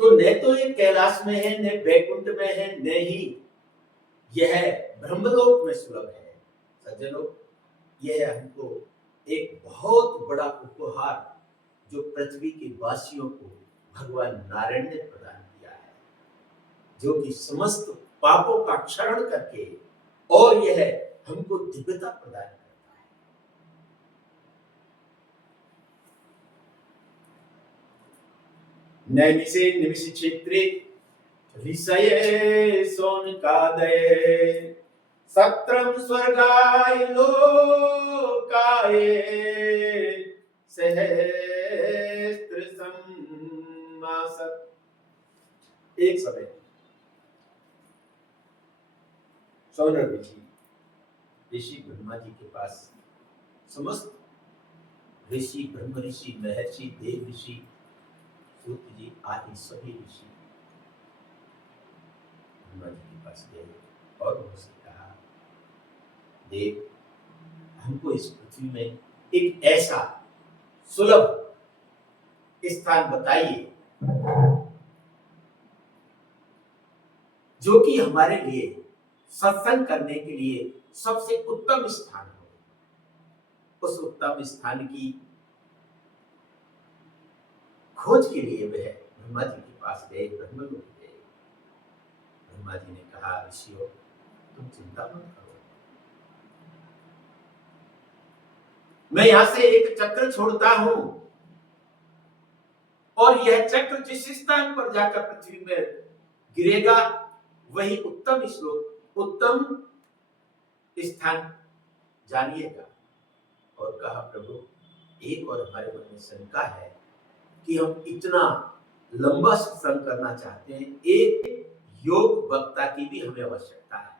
तो न तो ये कैलाश में है, न वैकुंठ में है, न ही यह ब्रह्मलोक में सुलभ है। सज्जनों, यह हमको एक बहुत बड़ा उपहार जो पृथ्वी के वासियों को भगवान नारायण ने प्रदान किया है, जो कि समस्त पापों का क्षरण करके और यह हमको दिव्यता प्रदान करता है। नैमिषे निमिष क्षेत्रे ऋषये सोनकादये सत्रम स्वर्गाय लोकाय सहस्त्र सम्मासत्। एक समय सौनक ऋषि ब्रह्मा जी के पास समस्त ऋषि, ब्रह्म ऋषि, महर्षि, देव ऋषि, सूत जी आदि सभी ऋषि ब्रह्मा जी के पास गए और उनसे कहा, देव, हमको इस पृथ्वी में एक ऐसा सुलभ स्थान बताइए जो कि हमारे लिए सत्संग करने के लिए सबसे उत्तम स्थान हो। उस उत्तम स्थान की खोज के लिए वह ब्रह्मा जी के पास गए, ब्रह्मलोक गए। ब्रह्मा जी ने कहा, ऋषियों, तुम चिंता मत करो, मैं यहां से एक चक्र छोड़ता हूं और यह चक्र जिस स्थान पर जाकर पृथ्वी में गिरेगा वही उत्तम श्लोक, उत्तम स्थान जानिएगा। और कहा, प्रभु, एक और हमारे मन में शंका है कि हम इतना लंबा सत्संग करना चाहते हैं, एक योग वक्ता की भी हमें आवश्यकता है।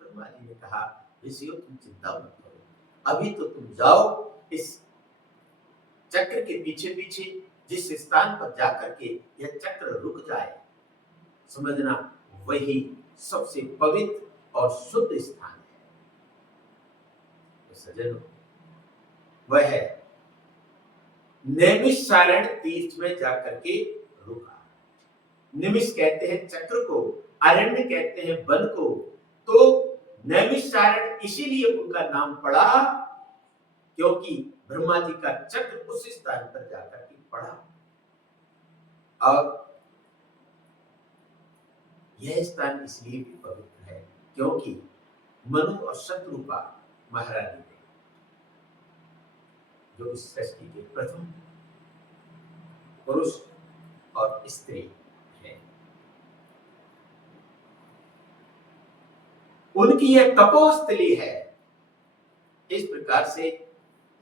ब्रह्मा जी ने कहा, ऋषियों, तुम चिंता मत करो, अभी तो तुम जाओ इस चक्र के पीछे पीछे, जिस स्थान पर जाकर के यह चक्र रुक जाए, समझना वही सबसे पवित्र और शुद्ध स्थान है। तो सज्जनों, वह नैमिषारण्य तीर्थ में जाकर के रुका। निमिष कहते हैं चक्र को, अरण्य कहते हैं वन को, तो नैमिषारण्य इसीलिए उनका नाम पड़ा क्योंकि ब्रह्मा जी का चक्र उस स्थान पर जाकर के पड़ा। और यह स्थान इसलिए भी पवित्र है क्योंकि मनु और शत्रुपा महारानी ने, जो इस सृष्टि के प्रथम पुरुष और स्त्री हैं, उनकी यह तपोस्थली है। इस प्रकार से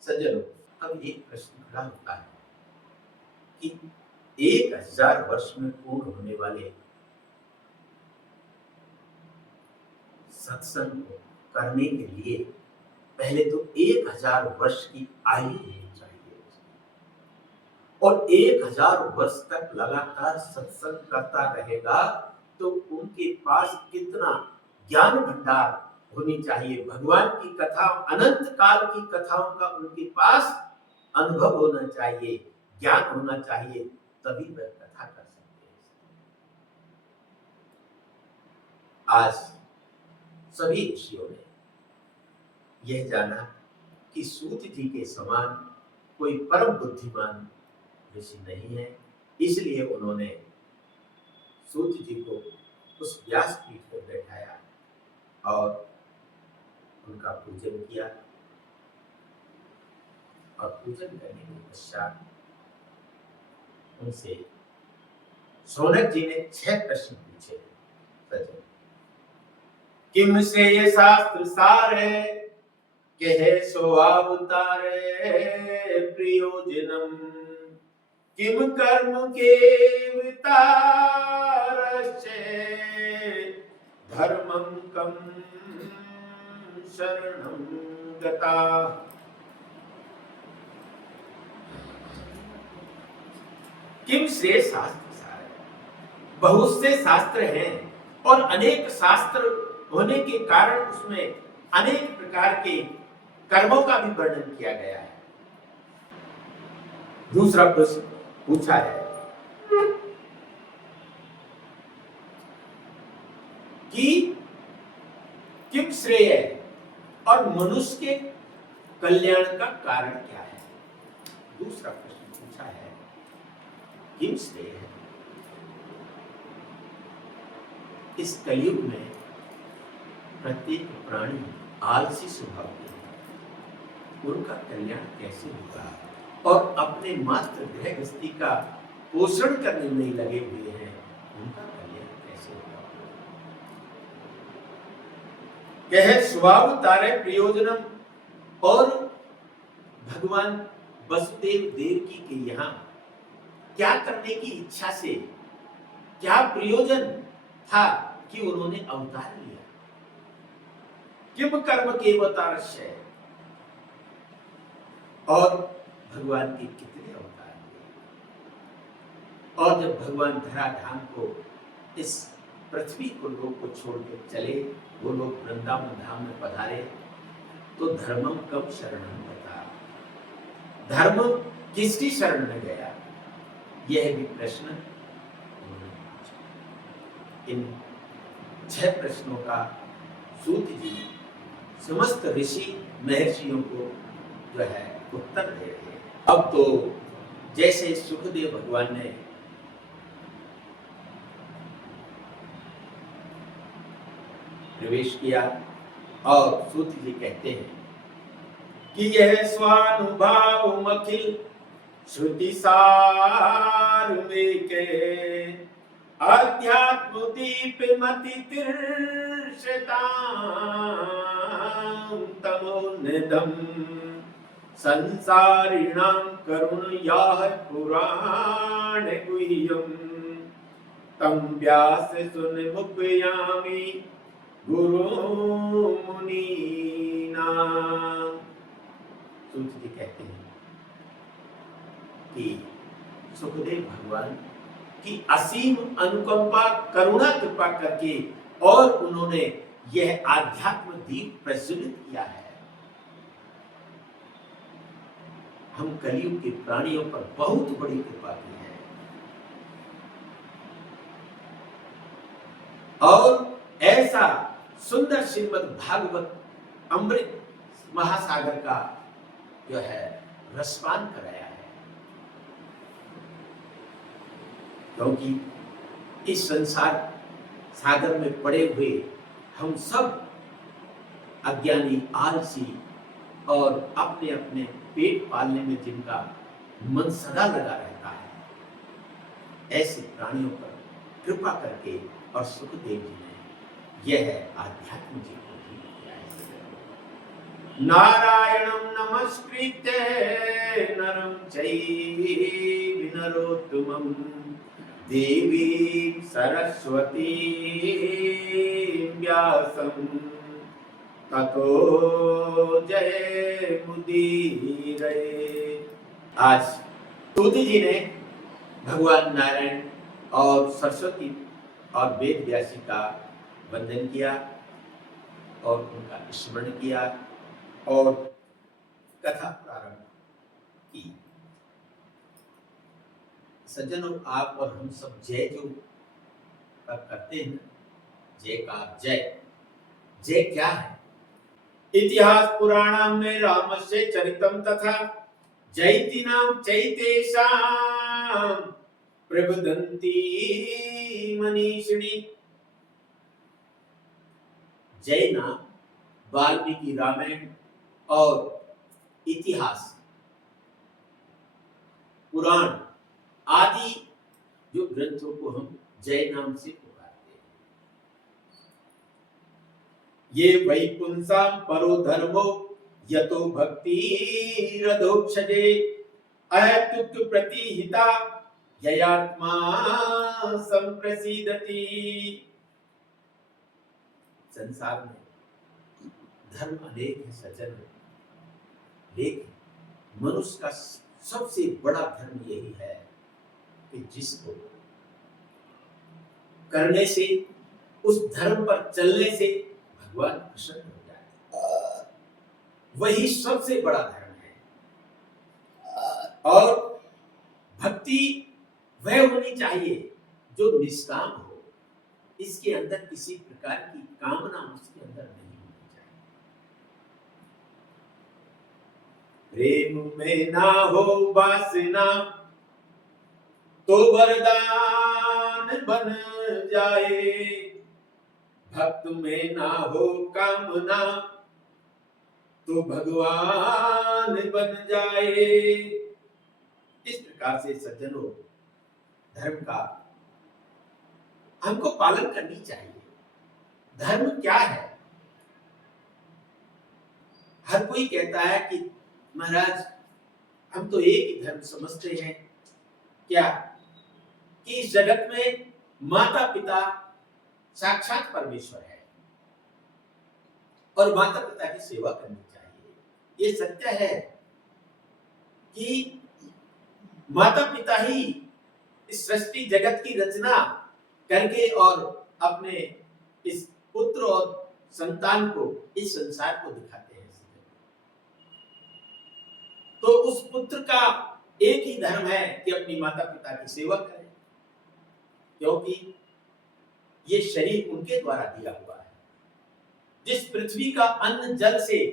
सज्जनों, अब एक प्रश्न खड़ा होता है कि 1000 वर्ष में पूर्ण होने वाले सत्संग को करने के लिए पहले तो 1000 वर्ष की आयु होनी चाहिए और 1000 वर्ष तक लगातार सत्संग करता रहेगा तो उनके पास कितना ज्ञान भंडार होनी चाहिए, भगवान की कथा, अनंत काल की कथाओं का उनके पास अनुभव होना चाहिए, ज्ञान होना चाहिए, तभी वह कथा कर सकते हैं। आज सभी ऋषियों ने यह जाना कि सूत जी के समान कोई परम बुद्धिमान ऋषि नहीं है, इसलिए उन्होंने सूत जी को उस व्यास पीठ पर बैठाया और उनका पूजन किया। और पूजन करने के पश्चात उनसे सौनक जी ने 6 प्रश्न पूछे। किम से ये शास्त्र सारे, कहे सो अवतारे प्रयोजनम, किम कर्म के वितारश्चे, धर्मं कम शरणं गता। किम से शास्त्र सारे, बहुत से शास्त्र हैं और अनेक शास्त्र होने के कारण उसमें अनेक प्रकार के कर्मों का भी वर्णन किया गया है। दूसरा प्रश्न पूछा है कि किम श्रेय और मनुष्य के कल्याण का कारण क्या है। दूसरा प्रश्न पूछा है, किम श्रेय। इस कलयुग में प्रत्येक प्राणी आलसी स्वभाव के हैं, उनका कल्याण कैसे होगा, और अपने मात्र गृहस्थी का पोषण करने में लगे हुए हैं, उनका कल्याण कैसे होगा। कह स्वभाव तारे प्रयोजनम, और भगवान वसुदेव देवकी के यहाँ क्या करने की इच्छा से, क्या प्रयोजन था कि उन्होंने अवतार लिया। किम कर्म केवतारस्य, और भगवान के कितने अवतार हुए। और जब भगवान धराधाम को, इस पृथ्वी को लोग को छोड़कर चले, वो लोग वृंदावन धाम में पधारे, तो धर्मम कब शरणम बता, धर्म किसकी शरण में गया, यह भी प्रश्न उन्होंने पूछा। इन 6 प्रश्नों का सूत जी समस्त ऋषि महर्षियों को जो है उत्तर दे रहे हैं। अब तो जैसे सुखदेव भगवान ने प्रवेश किया, और सूत जी कहते हैं कि यह स्वानुभाव अखिल श्रुति सार में के, अध्यात्म दीप मति तीर्षतां तमोनिधम, संसारिणां करुणयाः पुराण गुह्यम, तम व्यास सुन मुक्यामि गुरु मुनीना। सूत जी कहते हैं कि सुखदेव भगवान की असीम अनुकंपा करुणा कृपा करके, और उन्होंने यह आध्यात्म दीप प्रज्वलित किया है। हम कलयुग के प्राणियों पर बहुत बड़ी कृपा की है, और ऐसा सुंदर श्रीमद् भागवत अमृत महासागर का जो है रसपान कराया है। क्योंकि इस संसार सागर में पड़े हुए हम सब अज्ञानी, आलसी, और अपने अपने पेट पालने में जिनका मन सदा लगा रहता है, ऐसे प्राणियों पर कृपा करके, और सुखदेव जी ने यह आध्यात्म जी को भी किया है। नारायणं नमस्कृत्य नरं चैव नरोत्तमं, देवी सरस्वती व्यासं ततो जय मुदीरये। आज सूत जी ने भगवान नारायण और सरस्वती और वेद व्यासी का वंदन किया, और उनका स्मरण किया, और कथा प्रारंभ की। सज्जनों, आप और हम सब जय जो करते हैं, जय का जय, जय क्या है। इतिहास पुराणम में रामस्य चरितम तथा जयतीनाम चैतेषां प्रबुदन्ति मनीषिणी। जय नाम वाल्मीकि रामायण और इतिहास, पुराण आदि जो ग्रंथों को हम जय नाम से पुकारते हैं। ये वैपुंसां परो धर्मो यतो भक्ति रधोक्षजे, अहेतुक प्रतिहिता ययात्मा संप्रसीदति। संसार में धर्म अनेक है सज्जन, लेकिन मनुष्य का सबसे बड़ा धर्म यही है कि जिसको करने से, उस धर्म पर चलने से भगवान प्रसन्न हो जाए, वही सबसे बड़ा धर्म है। और भक्ति वह होनी चाहिए जो निष्काम हो, इसकी जिसके अंदर किसी प्रकार की कामना उसके अंदर नहीं होनी चाहिए। प्रेम में ना हो वासना तो वरदान बन जाए, भक्त में ना हो कामना तो भगवान बन जाए। इस प्रकार से सज्जनों, धर्म का हमको पालन करनी चाहिए। धर्म क्या है? हर कोई कहता है कि महाराज हम तो एक ही धर्म समझते हैं। क्या? कि इस जगत में माता पिता साक्षात परमेश्वर है और माता पिता की सेवा करनी चाहिए। ये सत्य है कि माता पिता ही इस सृष्टि जगत की रचना करके और अपने इस पुत्र और संतान को, इस संसार को दिखाते हैं। तो उस पुत्र का एक ही धर्म है कि अपनी माता पिता की सेवा करें, क्योंकि ये शरीर उनके द्वारा दिया हुआ है। जिस पृथ्वी का अन्न जल से,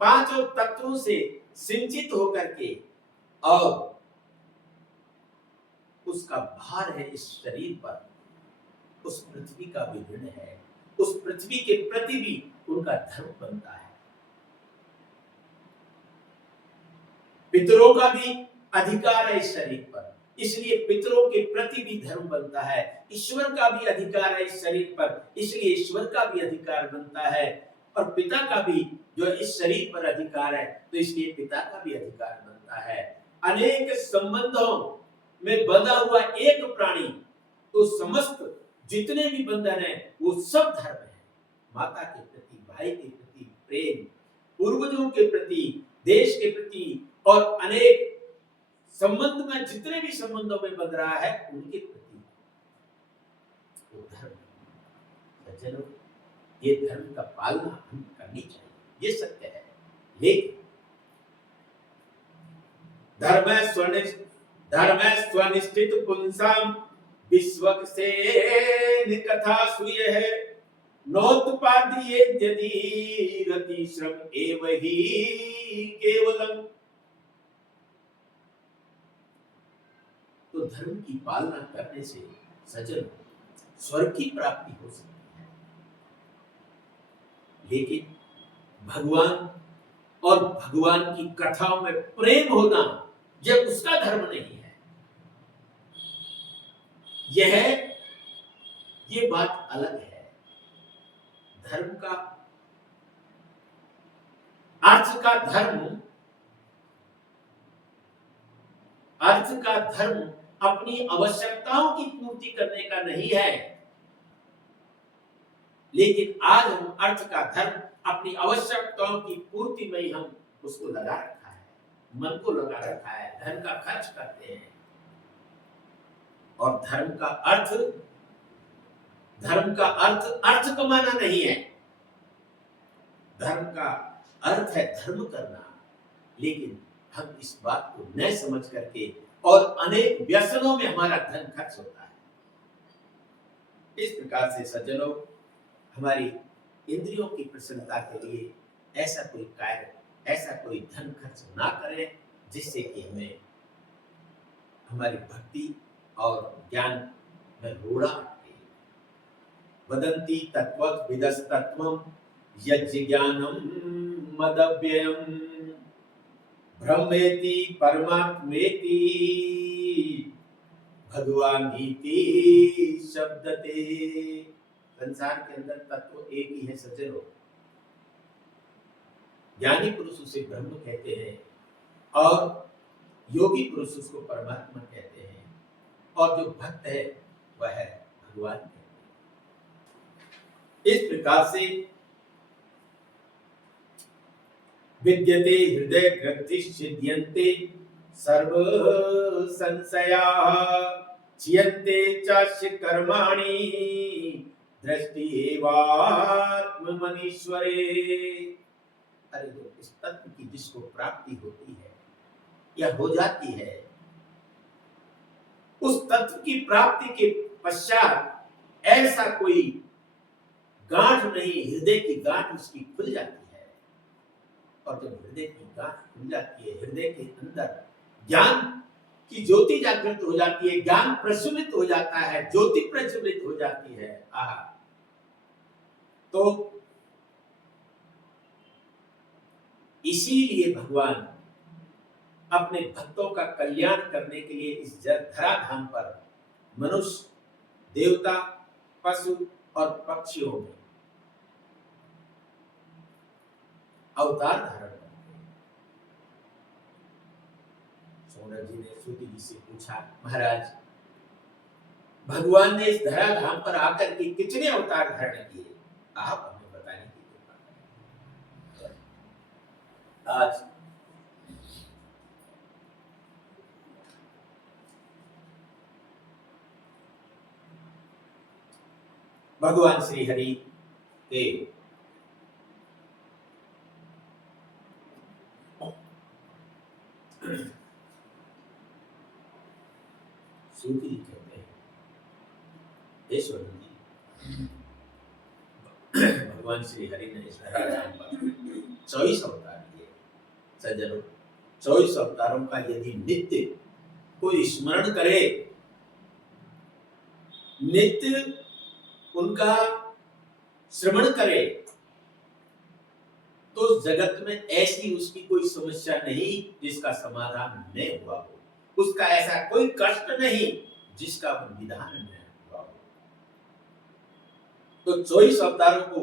पांचों तत्वों से सिंचित होकर के और उसका भार है इस शरीर पर, उस पृथ्वी का भी ऋण है। उस पृथ्वी के प्रति भी उनका धर्म बनता है। पितरों का भी अधिकार है इस शरीर पर, इसलिए पितरों के प्रति भी धर्म बनता है। ईश्वर का भी अधिकार है इस शरीर पर, इसलिए ईश्वर का भी अधिकार बनता है। और पिता का भी जो इस शरीर पर अधिकार है, तो इसलिए पिता का भी अधिकार बनता है। अनेक संबंधों में बंधा हुआ एक प्राणी, तो समस्त जितने भी बंधन है वो सब धर्म है। माता के प्रति, भाई के प्रति प्रेम, पूर्वजों के प्रति, देश के प्रति और अनेक संबंध में, जितने भी संबंधों में बंध रहा है उनके प्रति वो धर्म। सज्जनों, ये धर्म का पालना हम करनी चाहिए, ये सत्य है। लेकिन धर्म स्वनिष्ठित पुंसाम विश्वक से कथा सुय है, नोत्पादीये यदि रति श्रम एव ही केवलम। तो धर्म की पालना करने से सज्जन स्वर्ग की प्राप्ति हो सकती है। लेकिन भगवान और भगवान की कथाओं में प्रेम होना, यह उसका धर्म नहीं है। ये बात अलग है। धर्म का अर्थ का धर्म अपनी आवश्यकताओं की पूर्ति करने का नहीं है। लेकिन आज हम अर्थ का धर्म अपनी आवश्यकताओं की पूर्ति में ही हम उसको लगा रखा है, मन को लगा रखा है, धन का खर्च करते हैं। और धर्म का अर्थ कमाना नहीं है। धर्म का अर्थ है धर्म करना। लेकिन हम इस बात को न समझ करके और अनेक व्यसनों में हमारा धन खर्च होता है। इस प्रकार से सज्जनों, हमारी इंद्रियों की प्रसन्नता के लिए ऐसा कोई कार्य, ऐसा कोई धन खर्च ना करें जिससे कि हमें हमारी भक्ति और ज्ञान में रोड़ा अटके। वदन्ति तत्वत् विदस्तत्वम् यज्ञ ज्ञानम मदव्ययम् ब्रह्मेति परमात्मेति भगवानीति शब्दते। संसार के अंदर तत्व एक ही है सज्जनों। ज्ञानी पुरुष उसे ब्रह्म कहते हैं और योगी पुरुष उसको परमात्मा कहते हैं, और जो भक्त है वह है भगवान कहते हैं। इस प्रकार से विद्यते हृदय ग्रंथि छिद्यन्ते सर्व संशयाः छियन्ते चास्य कर्माणि दृष्टि एवात्म मनीश्वरे। अरे जो इस तत्व की जिसको प्राप्ति होती है या हो जाती है, उस तत्व की प्राप्ति के पश्चात ऐसा कोई गांठ नहीं, हृदय की गांठ उसकी खुल जाती है। और जब हृदय की गांठ खुल जाती है, हृदय के अंदर ज्ञान की ज्योति जागृत हो जाती है, ज्ञान प्रज्वलित हो जाता है, ज्योति प्रज्वलित हो जाती है। तो इसीलिए भगवान अपने भक्तों का कल्याण करने के लिए इस धराधाम पर मनुष्य, देवता, पशु और पक्षियों में अवतार धारण करते हैं। सौनक जी ने सूत जी से पूछा, महाराज भगवान ने इस धराधाम पर आकर के कितने अवतार धारण किए, आप हमें बताने की कृपा करें। आज भगवान श्री हरि के सूती कहते हैं, ईश्वर जी भगवान श्री हरि ने इस धराधाम पर 24 अवतार लिए। सज्जनों, 24 अवतारों का यदि नित्य कोई स्मरण करे, नित्य उनका श्रवण करे, तो जगत में ऐसी उसकी कोई समस्या नहीं जिसका समाधान न हुआ हो, उसका ऐसा कोई कष्ट नहीं जिसका निदान न हुआ हो। तो 24 अवतारों को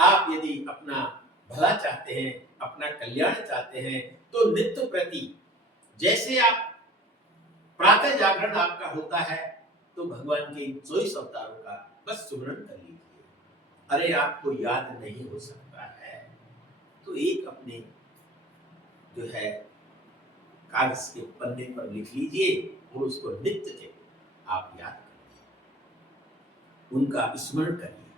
आप यदि अपना भला चाहते हैं, अपना कल्याण चाहते हैं, तो नित्य प्रति जैसे आप प्रातः जागरण आपका होता है, तो भगवान के 24 अवतारों का बस सुमरन कर लीजिए। अरे आपको याद नहीं हो सकता है तो एक अपने जो है कागज के पन्ने पर लिख लीजिए और उसको नित्य के आप याद करिए, उनका स्मरण करिए।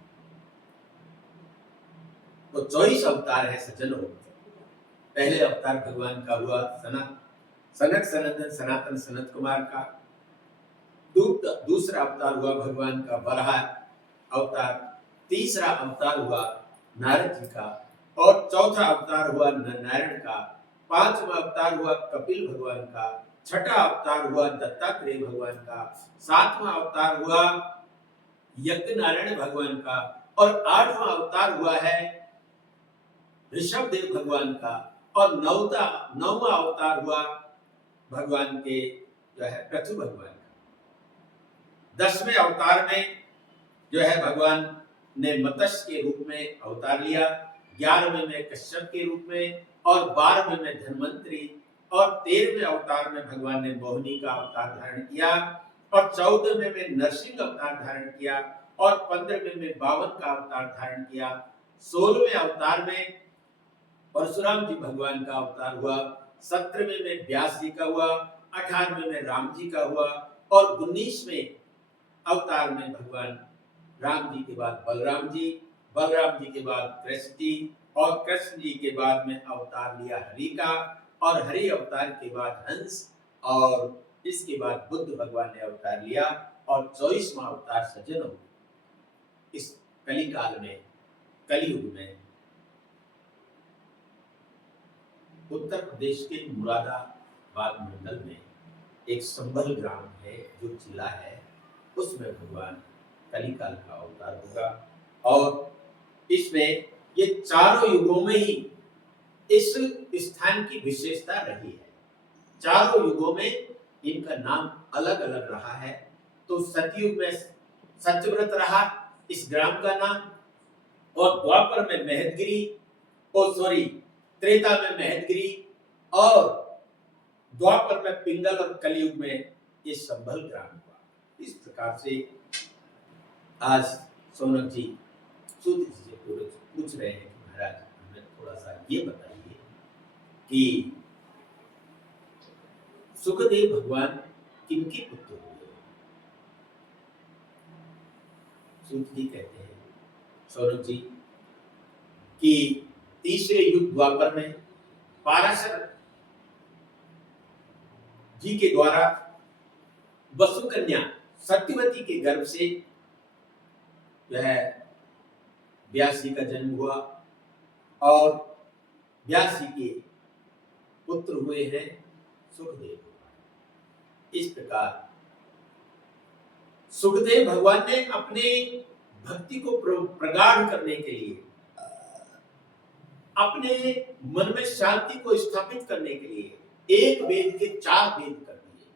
तो 24 अवतार है सज्जनों। पहले अवतार भगवान का हुआ सनक सनंदन सनातन सनत कुमार का। दूसरा अवतार हुआ भगवान का वराह अवतार। तीसरा अवतार हुआ नारद जी का और चौथा अवतार हुआ नारायण का। पांचवा अवतार हुआ कपिल भगवान का। छठा अवतार हुआ दत्तात्रेय भगवान का। सातवां अवतार हुआ यज्ञ नारायण भगवान का और आठवां अवतार हुआ है ऋषभ देव भगवान का और नौवां अवतार हुआ भगवान के जो है पृथ्वी भगवान का। 10वें अवतार में जो है भगवान ने मत्स्य के रूप में अवतार लिया। 11वें में कश्यप के रूप में और 12वें में धन्वंतरी और 13वें अवतार में भगवान ने मोहिनी का अवतार धारण किया और 14वें में नरसिंह अवतार धारण किया और 15वें में बावन का अवतार धारण किया। 16वें अवतार में परशुराम जी भगवान का अवतार हुआ। 17वें में व्यास जी का हुआ। 18वें में राम जी का हुआ और 19वें अवतार में भगवान राम जी के बाद बलराम जी, बलराम जी के बाद कृष्ण जी और कृष्ण जी के बाद में अवतार लिया हरि का और हरि अवतार के बाद हंस और इसके बाद बुद्ध भगवान ने अवतार लिया और 24वां अवतार सज्जनों इस कलिकाल में, कलियुग में उत्तर प्रदेश के मुरादाबाद मंडल में एक संभल ग्राम है जो जिला है, उसमें भगवान कलिकाल का अवतार होगा और इसमें ये चारों युगों में ही इस स्थान की विशेषता रही है। चारों युगों में इनका नाम अलग अलग रहा है। तो सतयुग में सत्यव्रत रहा इस ग्राम का नाम और द्वापर में महतगिरी त्रेता में महतगिरी और द्वापर में पिंगल और कलयुग में ये संभल ग्राम हुआ। इस प्रकार से आज सौनक जी सूत जी से पूछ रहे हैं कि महाराज हमें थोड़ा सा ये बताइए कि सुखदेव भगवान किनके पुत्र हुए। सूत जी कहते हैं सौनक जी कि तीसरे युग द्वापर में पाराशर जी के द्वारा वसुकन्या सत्यवती के गर्भ से जो है व्यासी का जन्म हुआ और व्यासी के पुत्र हुए हैं सुखदेव। इस प्रकार सुखदेव भगवान ने अपने भक्ति को प्रगाढ़ करने के लिए, अपने मन में शांति को स्थापित करने के लिए एक वेद के 4 वेद कर दिए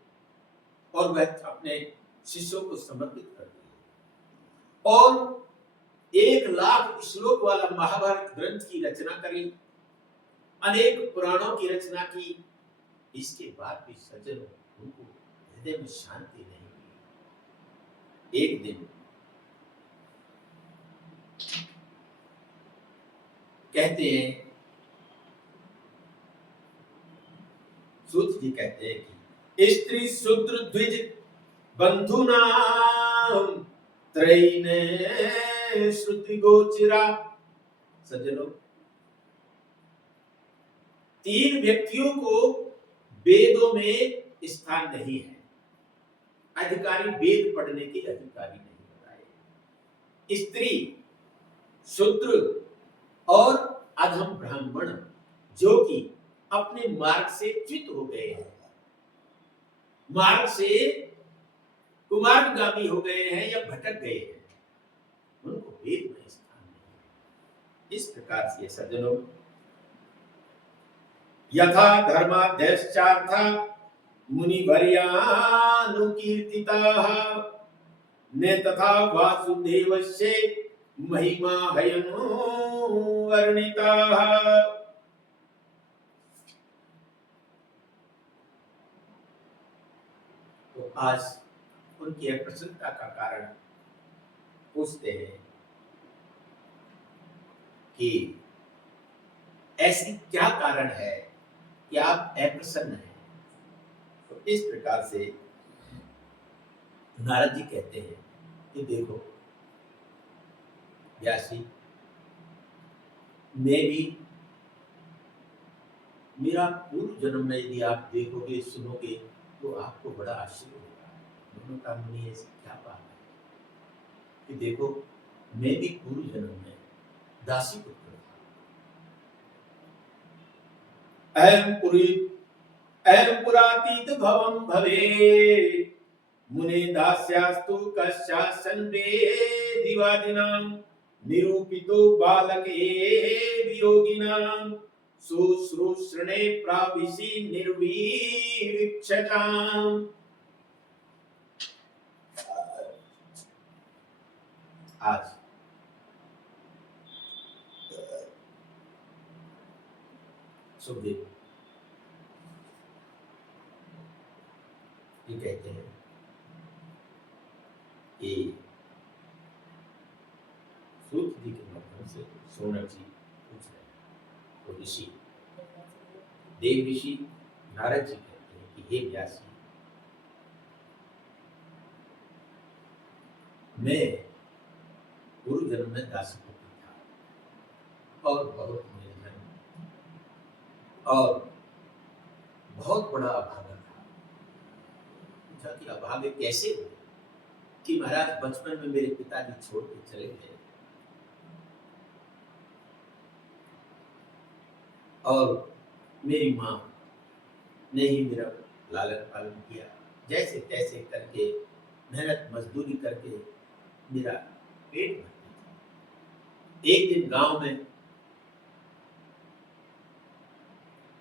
और वह अपने शिष्यों को समर्पित कर दिए और 1 लाख श्लोक वाला महाभारत ग्रंथ की रचना करी, अनेक पुराणों की रचना की। इसके बाद भी सज्जनों, उनको हृदय में शांति नहीं मिली। एक दिन कहते हैं, सूत जी कहते हैं कि स्त्री शूद्र द्विज बंधुनाम त्रैने श्रुति गोचरा। सज्जनों, 3 व्यक्तियों को वेदों में स्थान नहीं है। अधिकारी, वेद पढ़ने के अधिकारी नहीं बताए। स्त्री, शूद्र और अधम ब्राह्मण, जो कि अपने मार्ग से च्युत हो गए हैं, मार्ग से कुमार्गामी हो गए हैं या भटक गए हैं, उनको वेद में स्थान नहीं। इस प्रकार से सज्जनों, यथा धर्माध्यक्षार्था मुनिवर्यानुकीर्तिताः ने तथा वासुदेवस्य महिमा हयनुवर्णिताः। तो आज उनकी प्रसन्नता का कारण पूछते हैं कि ऐसी क्या कारण है कि आप अप्रसन्न हैं। तो इस प्रकार से नारद जी कहते हैं कि देखो व्यासी, मैं भी, मेरा पूर्व जन्म में यदि आप देखोगे, सुनोगे, तो आपको बड़ा आश्चर्य होगा। दोनों का मुनि ऐसी क्या बात है कि देखो, मैं भी पूर्व जन्म में दासी पुत्र था। अहम पुरातीत भवम भवे मुने दास्यास्तु कश्चासन वेदिवादिनां निरूपितो बालके वियोगिनां शुश्रूषणे प्राविशि निर्वीक्षताम्। आज सुखदेव ये कहते हैं कि सूत जी के माध्यम से सोनक जी पूछ रहे हैं। तो ऋषि, देव ऋषि नारद जी कहते हैं कि हे व्यासी, मैं पूर्व जन्म में दासी पुत्र था और बहुत निर्धन और बहुत बड़ा अभागा था। पूछा कि अभागे कैसे हुए? कि महाराज, बचपन में मेरे पिताजी छोड़ के चले गए और मेरी माँ ने ही मेरा लालन पालन किया। जैसे तैसे करके, मेहनत मजदूरी करके मेरा पेट भरता था। एक दिन गांव में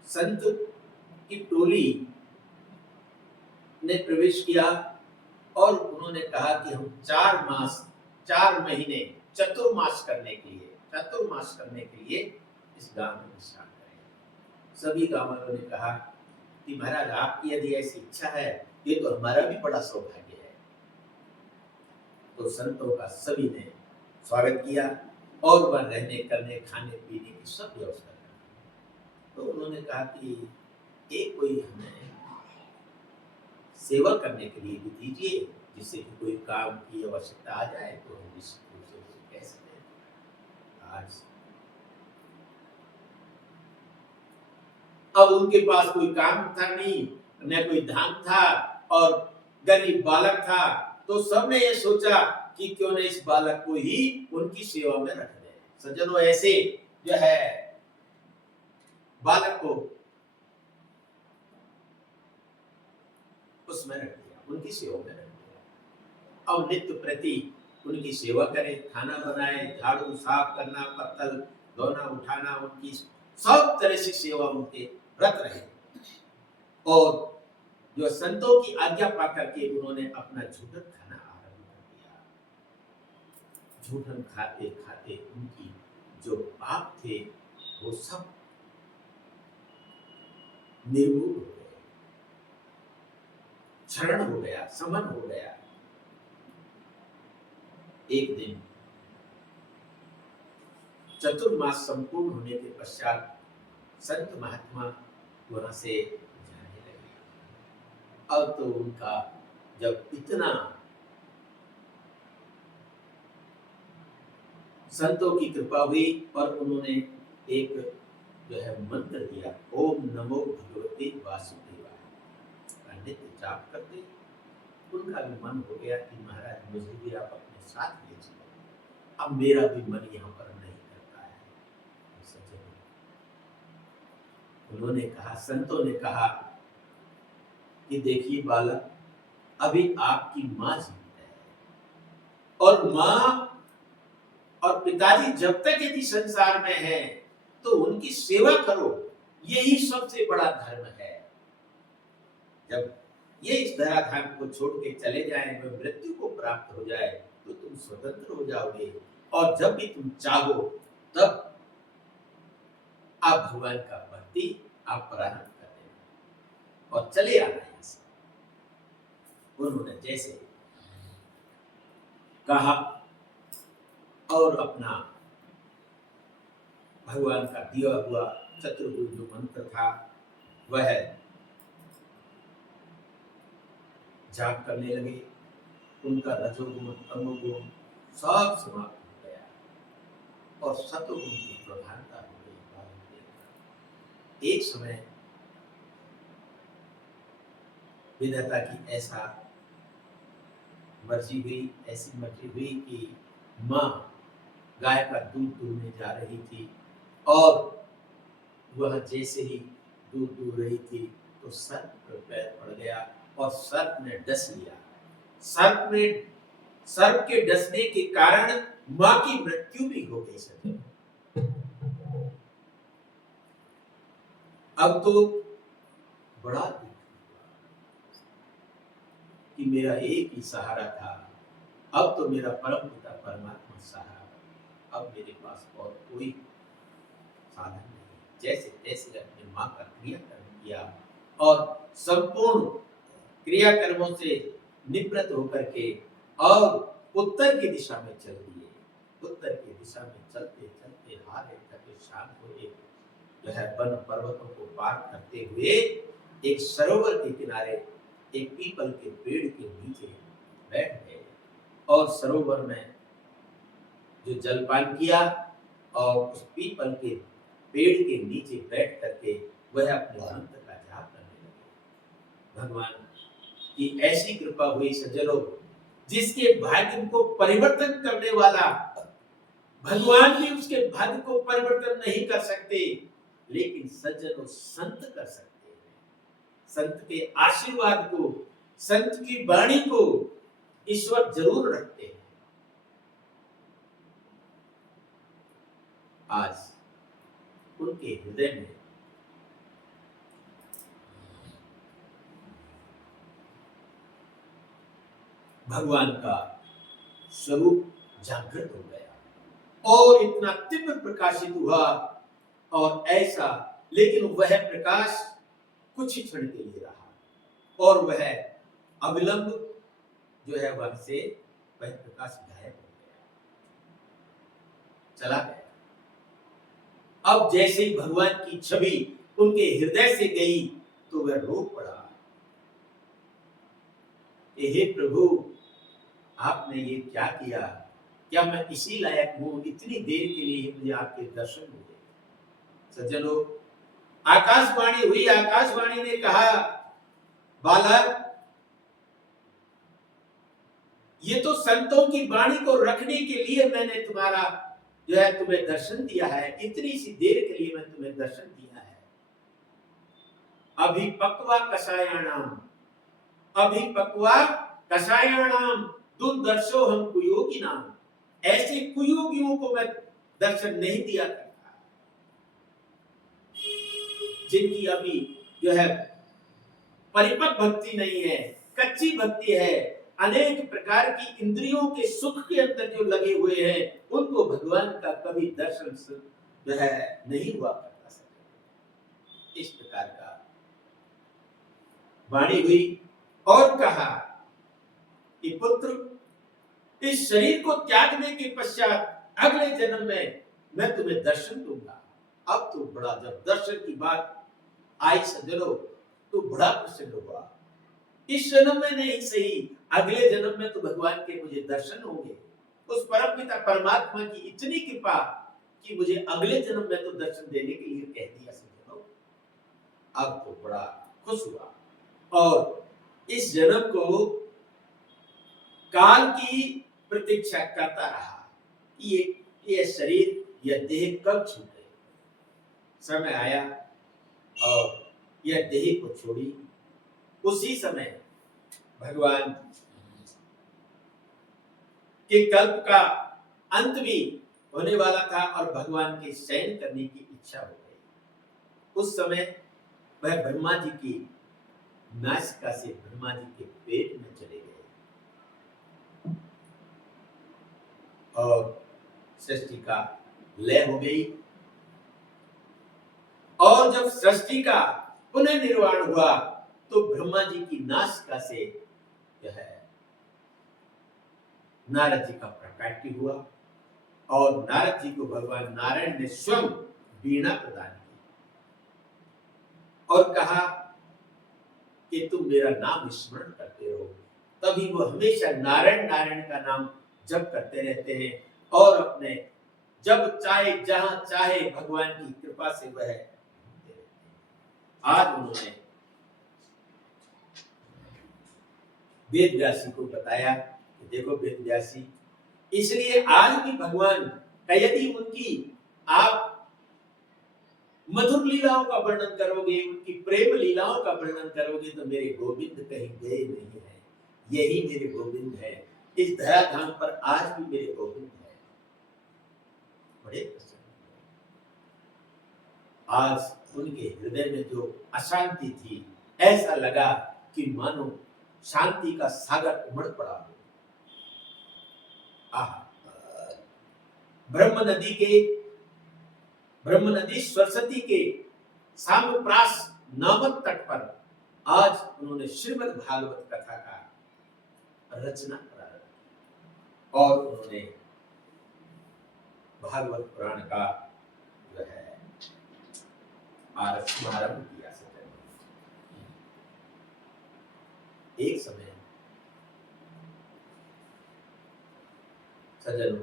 संत की टोली ने प्रवेश किया और उन्होंने कहा कि हम 4 महीने चतुर्मास करने के लिए इस गांव में विश्राम करेंगे। सभी गांव वालों ने कहा कि महाराज, आपकी यदि ऐसी इच्छा है, ये तो हमारा भी बड़ा सौभाग्य है। तो संतों का सभी ने स्वागत किया और वह रहने, करने, खाने पीने की सब व्यवस्था की। तो उन्होंने कहा कि एक कोई हमें सेवा करने के लिए भी दीजिए, जिससे कि कोई काम की आवश्यकता आ जाए तो हम इस कह सकते हैं। आज अब उनके पास कोई काम था नहीं, न कोई धाम था और गरीब बालक था। तो सबने ये सोचा कि क्यों न इस बालक को ही उनकी सेवा में रख दें। सज्जनों ऐसे जो है बालक को उसमें रख दिया, उनकी सेवा में रख दिया और नित्य प्रति उनकी सेवा करे, खाना बनाए, झाड़ू साफ करना, पत्तल धोना उठाना, उनकी सब तरह से सेवा उनके व्रत रहे। और जो संतों की आज्ञा पा करके उन्होंने अपना झूठन खाना आरंभ कर दिया। झूठन खाते खाते उनकी जो पाप थे वो सब निर्मूल हो गए, क्षरण हो गया, समन हो गया। एक दिन चतुर्मास संपूर्ण होने के पश्चात संत महात्मा वहां से जाने लगे। अब तो उनका जब इतना संतों की कृपा हुई और उन्होंने एक जो है मंत्र दिया, ओम नमो भगवते वासुदेवाय, पंडित जाप करते, उनका भी मन हो गया कि महाराज मुझे भी आप अपने साथ ले चलो, अब मेरा भी मन यहाँ पर नहीं करता है। उन्होंने कहा, संतों ने कहा कि देखिए बालक, अभी आपकी माँ जीवित है और माँ और पिताजी जब तक यदि संसार में है तो उनकी सेवा करो, यही सबसे बड़ा धर्म है। जब ये इस धराधाम को छोड़ के चले जाएं, वह मृत्यु को प्राप्त हो जाए तो तुम स्वतंत्र हो जाओगे और जब भी तुम चाहो तब आप भगवान का भक्ति आप प्रारंभ कर देना और चले आना यहाँ से। उन्होंने जैसे कहा और अपना भगवान का दिया हुआ चतुर्भुज जो मंत्र था वह जाप करने लगे। उनका रजोगुण तमोगुण सब समाप्त हो गया और सतोगुण की प्रधानता हो गई। एक समय विधाता की ऐसा मर्जी हुई, ऐसी मर्जी हुई कि माँ गाय का दूध दूहने जा रही थी और वह जैसे ही दूध दूह रही थी तो सर्प पर पैर पड़ गया और सर्प ने डस लिया। सर्प के डसने के कारण माँ की मृत्यु भी हो गई। सत्य अब तो बड़ा दुख कि मेरा एक ही सहारा था, अब तो मेरा परम पिता परमात्मा सहारा, अब मेरे पास और कोई साधन नहीं। जैसे तैसे अपने माँ का क्रियाकर्म किया और संपूर्ण क्रियाकर्मों से निवृत्त होकर के और उत्तर की दिशा में चल दिए। उत्तर की दिशा में चलते चलते हारे करके शाम को एक जो है वन पर्वतों को पार करते हुए एक सरोवर के किनारे एक पीपल के पेड़ के नीचे बैठ गए और सरोवर में जो जलपान किया और उस पीपल के पेड़ के नीचे बैठ करके वह अपने मंत्र का जाप करने लगे। भगवान की ऐसी कृपा हुई सज्जनों, जिसके भाग्य को परिवर्तन करने वाला भगवान भी उसके भाग्य को परिवर्तन नहीं कर सकते, लेकिन सज्जनों संत कर सकते हैं। संत के आशीर्वाद को, संत की वाणी को ईश्वर जरूर रखते हैं। आज उनके हृदय में भगवान का स्वरूप जागृत हो गया और इतना तीव्र प्रकाशित हुआ और ऐसा, लेकिन वह प्रकाश कुछ ही क्षण के लिए रहा और वह अविलंब जो है वह से वह प्रकाश गायब हो गया, चला गया। अब जैसे ही भगवान की छवि उनके हृदय से गई तो वह रो पड़ा, हे प्रभु आपने ये क्या किया, क्या मैं इसी लायक हूं, इतनी देर के लिए मुझे आपके दर्शन हुए। सज्जनों, आकाशवाणी हुई, आकाशवाणी ने कहा, बालक ये तो संतों की वाणी को रखने के लिए मैंने तुम्हारा जो है तुम्हें दर्शन दिया है, इतनी सी देर के लिए मैं तुम्हें दर्शन दिया है। अभिपक्वा कषायाणाम, अभिपक्वा कषायाणाम दुर्दर्शो हम कुयोगिनाम, ऐसे कुयोगियों को मैं दर्शन नहीं दिया करता जिनकी अभी जो है परिपक्व भक्ति नहीं है, कच्ची भक्ति है, अनेक प्रकार की इंद्रियों के सुख के अंदर जो लगे हुए हैं, उनको भगवान का कभी दर्शन जो है नहीं हुआ करता सके। इस प्रकार का वाणी हुई और कहा कि पुत्र, इस शरीर को त्यागने के पश्चात अगले जन्म में मैं तुम्हें दर्शन दूंगा। अब तो बड़ा, जब दर्शन की बात आई सज्जनों, तो बड़ा प्रसन्न हुआ। इस जन्म में नहीं सही, अगले जन्म में तो भगवान के मुझे दर्शन होंगे। उस परम पिता परमात्मा की इतनी कृपा कि मुझे अगले जन्म में तो दर्शन देने के लिए कह दिया सज्जनों। अब तो बड़ा खुश हुआ और इस जन्म को काल की प्रतीक्षा करता रहा कि ये शरीर, यह देह कब छूटे। समय आया और यह देह को छोड़ी। उसी समय भगवान के कल्प का अंत भी होने वाला था और भगवान के शयन करने की इच्छा हो गई। उस समय वह ब्रह्मा जी की नासिका से ब्रह्मा जी के पेट में चले गए और सृष्टि का लय हो गई। और जब सृष्टि का पुनः निर्माण हुआ तो ब्रह्मा जी की नासिका से जो है नारद जी का प्राकट्य हुआ और नारद जी को भगवान नारायण ने स्वयं वीणा प्रदान की और कहा कि तुम मेरा नाम स्मरण करते रहो। तभी वो हमेशा नारायण नारायण का नाम जप करते रहते हैं और अपने जब चाहे जहां चाहे भगवान की कृपा से वह आज उन्होंने वेद व्यासी को बताया कि देखो वेद व्यासी, इसलिए आज भी भगवान का यदि उनकी आप मधुर लीलाओं का वर्णन करोगे, उनकी प्रेम लीलाओं का वर्णन करोगे तो मेरे गोविंद कहीं गए नहीं है, यही मेरे गोविंद है। इस धराधाम पर आज भी मेरे गोविंद है। बड़े प्रसन्न। आज उनके हृदय में जो अशांति थी, ऐसा लगा कि मानो शांति का सागर उमड़ पड़ा हो। ब्रह्म नदी सरस्वती के सामप्रास नामक तट पर आज उन्होंने श्रीमद् भागवत कथा का रचना प्रारंभ और उन्होंने भागवत पुराण का जो है आरंभ किया। एक समय सज्जनों,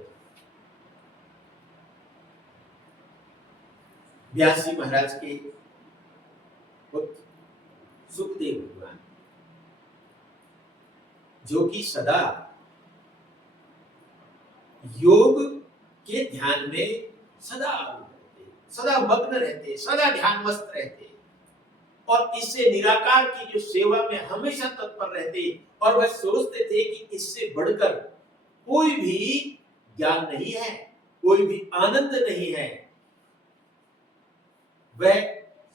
व्यासी महाराज के पुत्र सुखदेव भगवान, जो कि सदा योग के ध्यान में सदा मग्न रहते, सदा ध्यान मस्त रहते और इससे निराकार की जो सेवा में हमेशा तत्पर रहते और वह सोचते थे कि इससे बढ़कर कोई भी ज्ञान नहीं है, कोई भी आनंद नहीं है। वह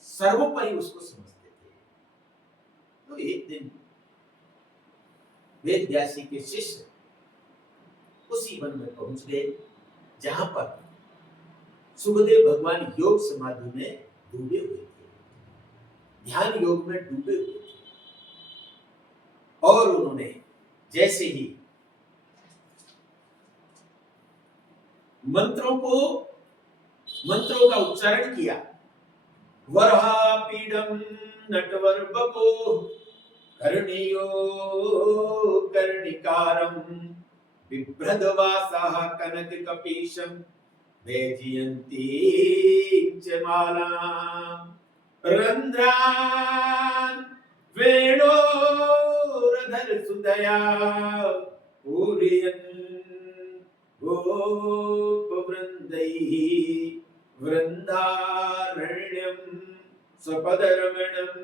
सर्वोपरि उसको समझते थे। तो एक दिन वेद व्यासी के शिष्य उसी वन में पहुंच गए जहां पर सुखदेव भगवान योग समाधि में डूबे हुए थे, ध्यान योग में डूबे हुए थे। और उन्होंने जैसे ही मंत्रों का उच्चारण किया, वरहापीडम नटवर बपो कर्णियो कर्णिकारम बिभ्रदवासाः कनक कपीशम वैजयन्ती च मालां रंध्रान वेणोरधर सुदया पूरयन् गोपवृन्दै सपद रमणम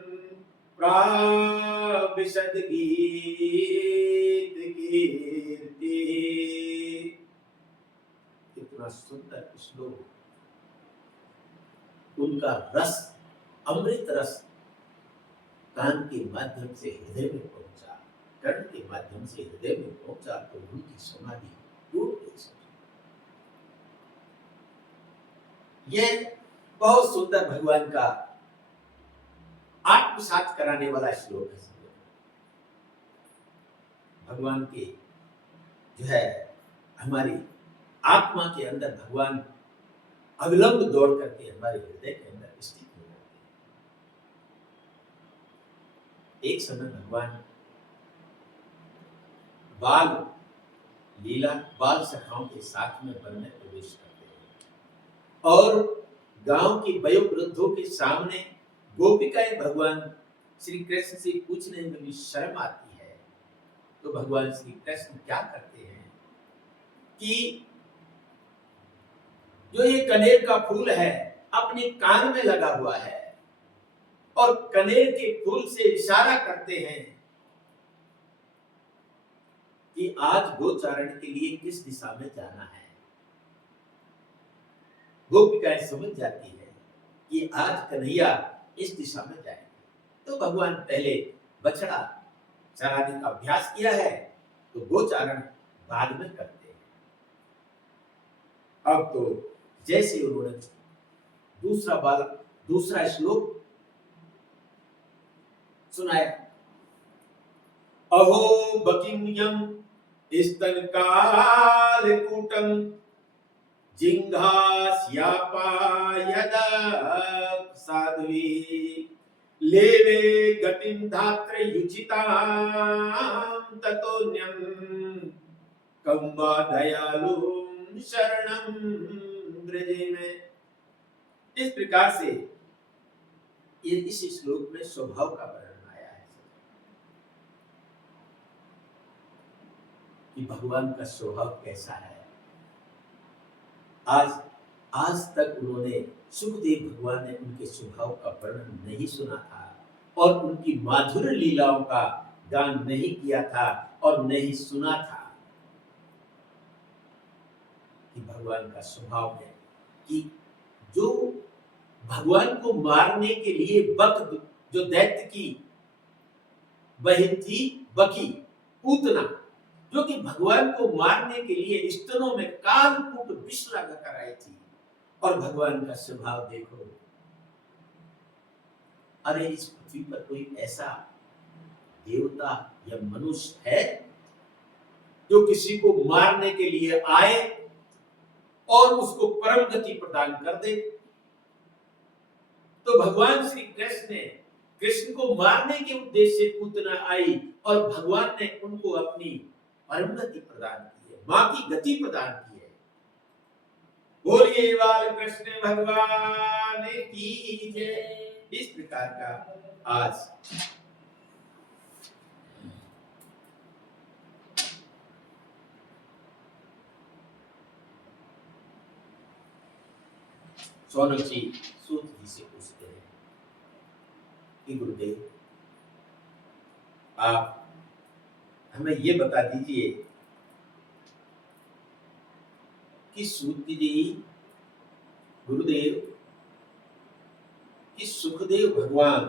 प्राविशद गीत कीर्ति। कितना सुंदर श्लोक, उनका रस, अमृत रस कान के माध्यम से हृदय में पहुंचा, कर्ण के माध्यम से हृदय में पहुंचा तो उनकी समाधि टूट गई। यह बहुत सुंदर भगवान का आत्मसात कराने वाला श्लोक है। भगवान के जो है हमारी आत्मा के अंदर भगवान अविलंब दौड़ करके हमारे हृदय के अंदर स्थित हो जाते हैं। एक समय भगवान बाल लीला, बाल सखाओं के साथ में वन में प्रवेश करते हैं और गांव की वयोवृद्धों के सामने गोपिकाएं भगवान श्री कृष्ण से पूछने में भी शर्म आती है। तो भगवान श्री कृष्ण क्या करते हैं कि जो ये कनेर का फूल है अपने कान में लगा हुआ है और कनेर के फूल से इशारा करते हैं कि आज गोचारण के लिए किस दिशा में जाना है। गोपिकाएं समझ जाती है कि आज कन्हैया इस दिशा में जाएंगे। तो भगवान पहले बछड़ा चराने का अभ्यास किया है तो गोचारण बाद में करते हैं। अब तो जैसे उन्होंने दूसरा श्लोक सुनाया, अहो बकिन्यम स्तनकालकूटम जिंघास्यापायद साध्वी लेवे गतिं धात्र युचितां ततोन्यं कम्बा दयालुं शरणं ब्रजेमे। इस प्रकार से ये इस श्लोक में स्वभाव का वर्णन आया है कि भगवान का स्वभाव कैसा है। आज तक उन्होंने सुखदेव भगवान ने उनके स्वभाव का वर्णन नहीं सुना था और उनकी माधुर्य लीलाओं का गान नहीं किया था और नहीं सुना था कि भगवान का स्वभाव है कि जो भगवान को मारने के लिए बक, जो दैत्य की बहन थी बकी पूतना, जो कि भगवान को मारने के लिए स्तनों में कालकूट विष लगा कर आई थी। और भगवान का स्वभाव देखो, अरे इस पृथ्वी पर कोई ऐसा देवता या मनुष्य है जो किसी को मारने के लिए आए और उसको परम गति प्रदान कर दे। तो भगवान श्री कृष्ण को मारने के उद्देश्य से पूतना आई और भगवान ने उनको अपनी परम गति प्रदान की है, मां की गति प्रदान की है। बोलिए बाल कृष्ण भगवान की जय। इस प्रकार का आज सोनक जी सूत जी से पूछते हैं कि गुरुदेव आप हमें ये बता दीजिए कि सूत जी गुरुदेव कि सुखदेव भगवान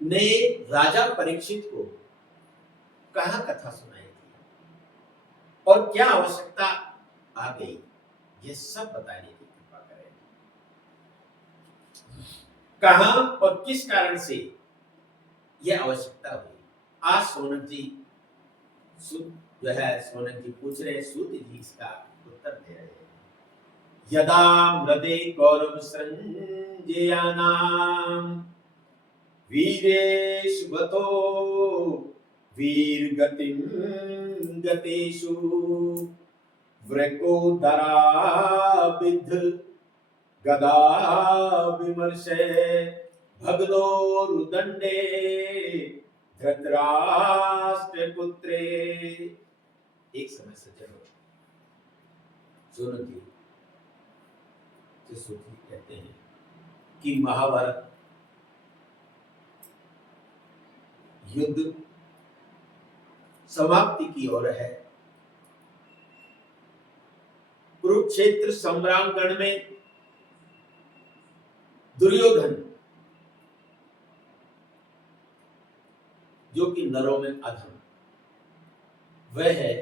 ने राजा परीक्षित को कहाँ कथा सुनाई थी और क्या आवश्यकता आ गई, ये सब बताने की कृपा करें। कहाँ और किस कारण से यह आवश्यकता हुई। आज सोनक जी जो है सोनक जी पूछ रहे, सूत जी इसका उत्तर दे रहे हैं। यदा मृदे कौरव संजयानां वीरेशुवतो वीरगतिं गतेषु वृकोदराभिध गदा विमर्शे भग्नोरुदण्डे धृतराष्ट्रपुत्रे। एक समय सज्जन सोनक जी कहते हैं कि महाभारत युद्ध समाप्ति की ओर है। कुरुक्षेत्र संग्रामगढ़ में दुर्योधन, जो कि नरों में अधम, वह है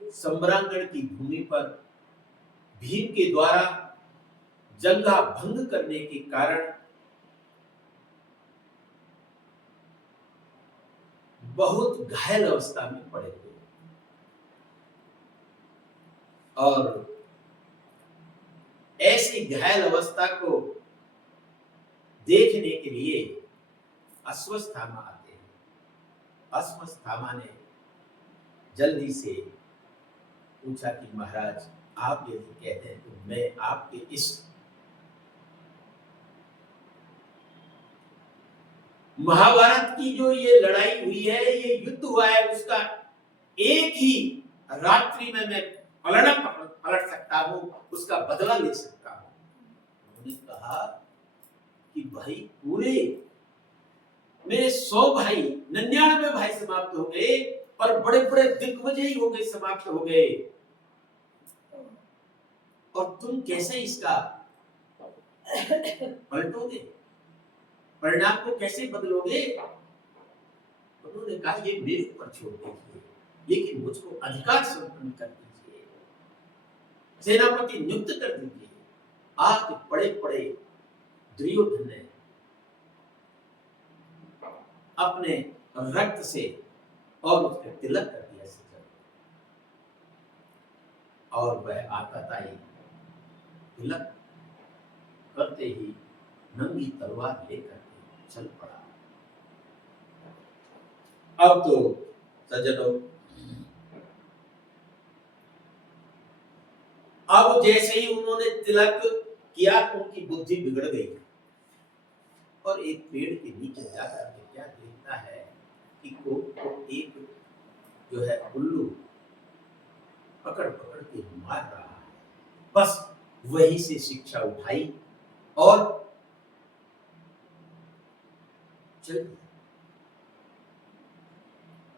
सम्रांगण की भूमि पर भीम के द्वारा जंगा भंग करने के कारण बहुत घायल अवस्था में पड़े हुए, और ऐसी घायल अवस्था को देखने के लिए अश्वत्थामा आते हैं। अश्वत्थामा ने जल्दी से पूछा कि महाराज, आप यदि कहते हैं तो मैं आपके इस महाभारत की जो ये लड़ाई हुई है, ये युद्ध हुआ है, उसका एक ही रात्रि में मैं पलट सकता हूं, उसका बदला ले सकता हूं। उन्होंने कहा कि भाई, पूरे मेरे 100 भाई, 99 भाई समाप्त हो गए, और बड़े बड़े दिग्विजयी हो गए, समाप्त हो गए, और तुम कैसे इसका पलटोगे, परिणाम को कैसे बदलोगे? उन्होंने कहा, ये मेरे ऊपर छोड़ दीजिए, लेकिन मुझको अधिकार संपन्न कर दीजिए, सेनापति नियुक्त कर दीजिए। आज बड़े बड़े दुर्योधन ने अपने रक्त से और उसके तिलक कर दिया सिर, और वह आताताई तिलक करते ही नंगी तलवार लेकर चल पड़ा। अब तो सज्जनों, अब जैसे ही उन्होंने तिलक किया, उनकी बुद्धि बिगड़ गई, और एक पेड़ के नीचे जाकर के क्या देखता है कि को एक जो है उल्लू पकड़ पकड़ के मार रहा है। बस वहीं से शिक्षा उठाई और चल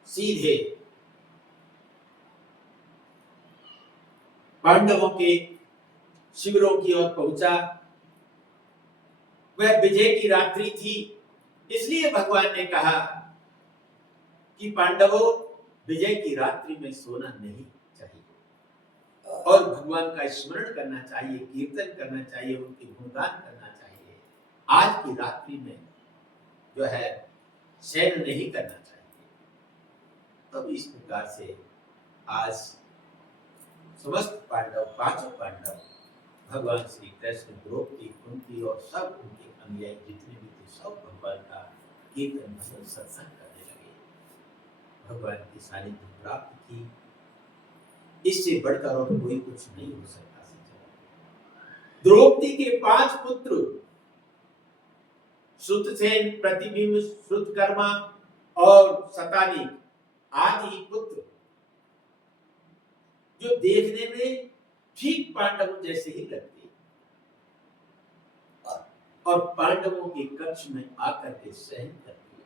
सीधे पांडवों के शिविरों की ओर पहुंचा। वह विजय की रात्रि थी, इसलिए भगवान ने कहा कि पांडवों, विजय की रात्रि में सोना नहीं चाहिए, और भगवान का स्मरण करना चाहिए, कीर्तन करना चाहिए, उनकी गुणगान करना चाहिए। आज की रात्रि में जो है शयन नहीं करना चाहिए। तब इस प्रकार से आज समस्त पांडव, पांचों पांडव, भगवान श्री कृष्ण, द्रौपदी, कुंती और सब उनके अनुयायी जितने भी थे, सब भगवान का कीर्तन भजन सत्संग करने लगे, भगवान की सानिध्य प्राप्त की। इससे बढ़कर और कोई कुछ नहीं हो सकता। द्रौपदी के 5 पुत्र, श्रुतसेन, प्रतिबिंब, श्रुतकर्मा और शतानी आदि पुत्र, जो देखने में ठीक पांडवों जैसे ही लगते, और पांडवों के कक्ष में आकर के सहन करते।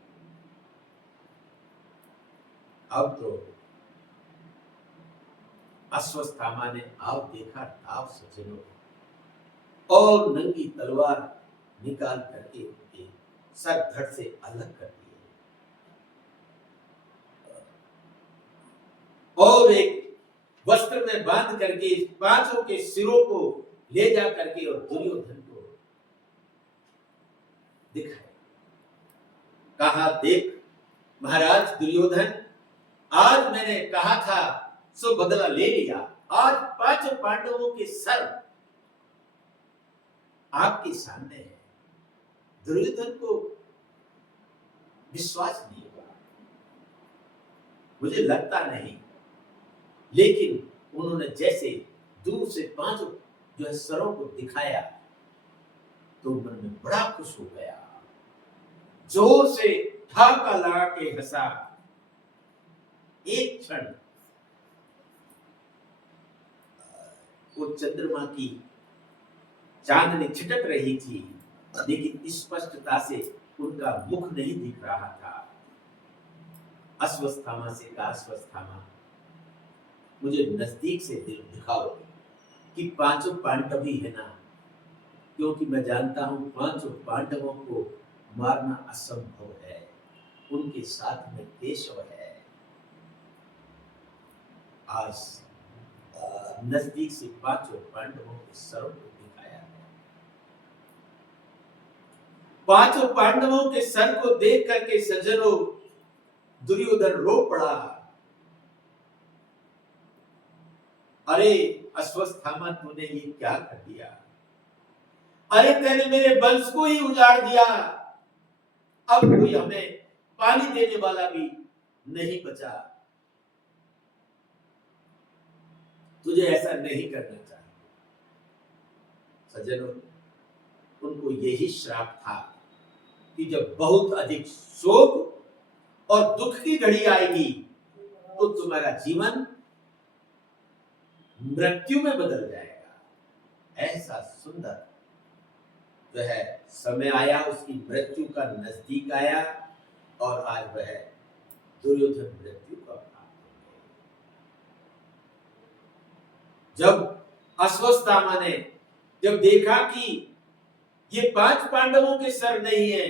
अब तो अश्वत्थामा ने आप देखा ताप सज्जनों, और नंगी तलवार निकाल करके उनके सर धड़ से अलग कर दिए, और एक वस्त्र में बांध करके पांचों के सिरों को ले जा करके और दुर्योधन को दिखाया। कहा, देख महाराज दुर्योधन, आज मैंने कहा था सो बदला ले लिया। आज 5 पांडवों के सर आपके सामने है। दुर्योधन को विश्वास नहीं हुआ, मुझे लगता नहीं, लेकिन उन्होंने जैसे दूर से 5 जो है सरों को दिखाया, तो मन में बड़ा खुश हो गया, जोर से ठाका लगा के हंसा। एक क्षण वो चंद्रमा की चांदनी छिटक रही थी, लेकिन स्पष्टता से उनका मुख नहीं दिख रहा था। अश्वत्थामा से कहा, अश्वत्थामा मुझे नजदीक से दिखाओ कि पांचों पांडव ही है ना, क्योंकि मैं जानता हूं पांचों पांडवों को मारना असंभव है, उनके साथ में केशव है। आज नजदीक से पांचों पांडवों के सरों को दिखाया है। पांचों पांडवों के सर को देख करके सज्जनों दुर्योधन रो पड़ा। अरे अश्वत्थामा, तूने ये क्या कर दिया? अरे तेने मेरे वंश को ही उजाड़ दिया, अब कोई हमें पानी देने वाला भी नहीं बचा। तुझे ऐसा नहीं करना चाहिए। सज्जनों, उनको यही श्राप था कि जब बहुत अधिक शोक और दुख की घड़ी आएगी तो तुम्हारा जीवन मृत्यु में बदल जाएगा। ऐसा सुंदर जो है समय आया, उसकी मृत्यु का नजदीक आया और आज वह दुर्योधन मृत्यु का प्राप्त हो गए। जब अश्वत्थामा ने जब देखा कि ये पांच पांडवों के सर नहीं है,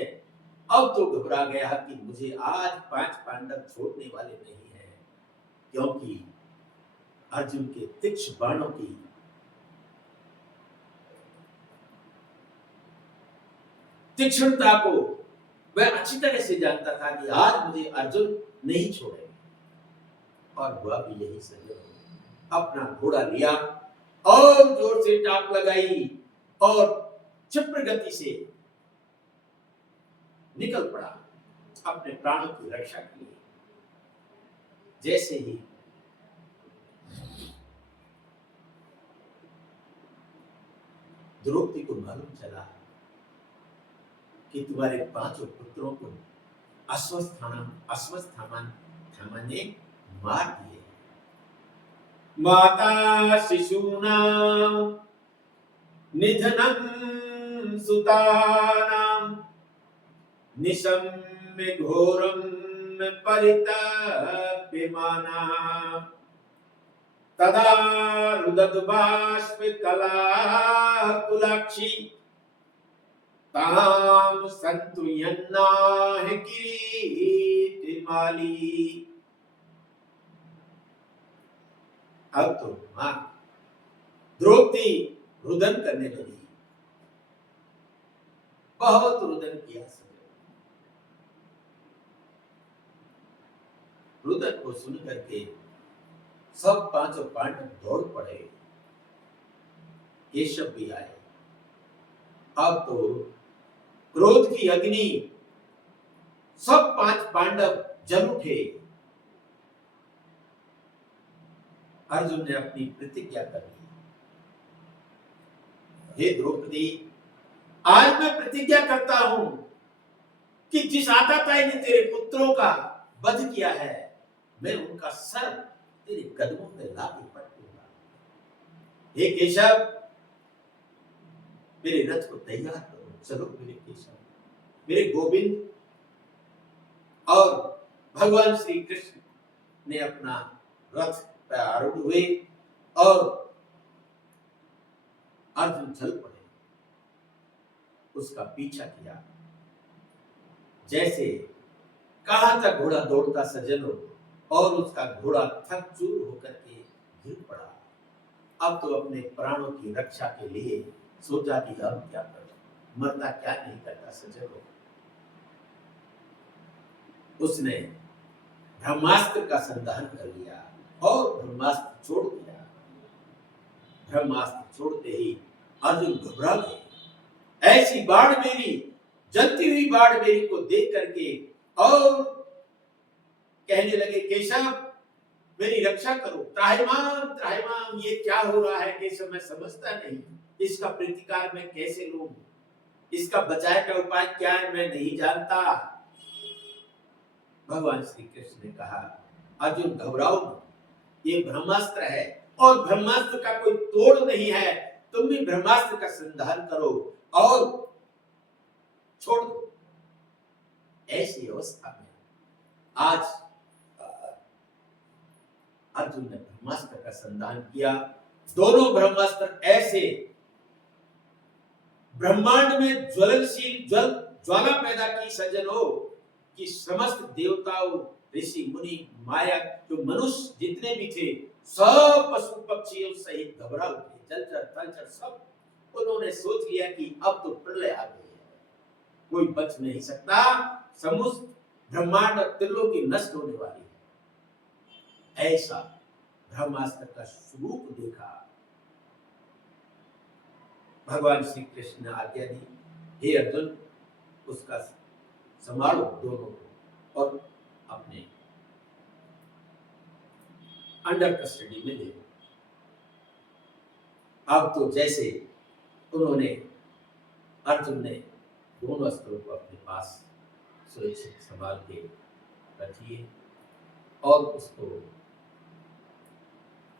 अब तो घबरा गया कि मुझे आज पांच पांडव छोड़ने वाले नहीं है, क्योंकि अर्जुन के तीक्ष्ण बाणों की तीक्ष्णता को वह अच्छी तरह से जानता था कि आज मुझे अर्जुन नहीं छोड़ेगा। और हुआ भी यही। सही अपना घोड़ा लिया और जोर से टाप लगाई और क्षिप्र गति से निकल पड़ा अपने प्राणों की रक्षा के लिए। जैसे ही द्रौपदी को मालूम चला कि तुम्हारे पांचों पुत्रों को अश्वत्थामा ने मार दिए, माता शिशूनां निधनं सुतानां निशम्य घोरं परितप्यमाना तदा रुदद्बाष्प कलाकुलाक्षी ताम संतुयन्नाह किरीटिमाली। अब तो मां द्रौपदी रुदन करने लगी, बहुत रुदन किया। रुदन को सुन करके सब पांचों पांडव दौड़ पड़े, केशव भी आए। अब तो क्रोध की अग्नि सब पांच पांडव जल उठे। अर्जुन ने अपनी प्रतिज्ञा कर ली, हे द्रौपदी, आज मैं प्रतिज्ञा करता हूं कि जिस आताताई ने तेरे पुत्रों का वध किया है, मैं उनका सर तेरे कदमों में ला के पट दूंगा। हे केशव, मेरे रथ को तैयार करो, चलो मेरे केशव, मेरे गोविंद। और भगवान श्री कृष्ण ने अपना रथ पर आरूढ़ हुए और अर्जुन चल पड़े, उसका पीछा किया। जैसे कहां तक घोड़ा दौड़ता सज्जनों, और उसका घोड़ा थक चूर होकर के गिर पड़ा। अब तो अपने प्राणों की रक्षा के लिए सोचा कि हम क्या करें, मरना क्या नहीं करता सज्जनों। उसने ब्रह्मास्त्र का संधान कर लिया और ब्रह्मास्त्र छोड़ दिया। ब्रह्मास्त्र छोड़ते ही अर्जुन घबरा गए। ऐसी बाढ़ मेरी, जलती हुई बाढ़ मेरी को देख करके और कहने लगे, केशव मेरी रक्षा करो, त्राहिमाम त्राहिमाम, ये क्या हो रहा है केशव, मैं समझता नहीं, इसका प्रतिकार मैं कैसे लूं, इसका बचाव का उपाय क्या है मैं नहीं जानता। भगवान श्री कृष्ण ने कहा, अर्जुन घबराओ मत, ये ब्रह्मास्त्र है और ब्रह्मास्त्र का कोई तोड़ नहीं है, तुम भी ब्रह्मास्त्र का संधान करो और छोड़ दो। ऐसी अवस्था में आज अर्जुन ने ब्रह्मास्त्र का संधान किया। दोनों ब्रह्मास्त्र ऐसे ब्रह्मांड में ज्वलनशील ज्वाला पैदा की सज्जनों कि समस्त देवताओं, ऋषि मुनि, माया, जो मनुष्य जितने भी थे, सब पशु पक्षियों सहित घबरा उठे। जलचर थलचर सब उन्होंने सोच लिया कि अब तो प्रलय आ गई है, कोई बच नहीं सकता, समस्त ब्रह्मांड और त्रिलोकी नष्ट होने वाली है। ऐसा ब्रह्मास्त्र का स्वरूप देखा। भगवान श्री कृष्ण ने आज्ञा दी, हे अर्जुन, उसका संभालो दोनों को और अपने अंडर कस्टडी में ले लो। अब तो जैसे उन्होंने, अर्जुन ने दोनों अस्त्रों को अपने पास सुरक्षित संभाल के रखिए और उसको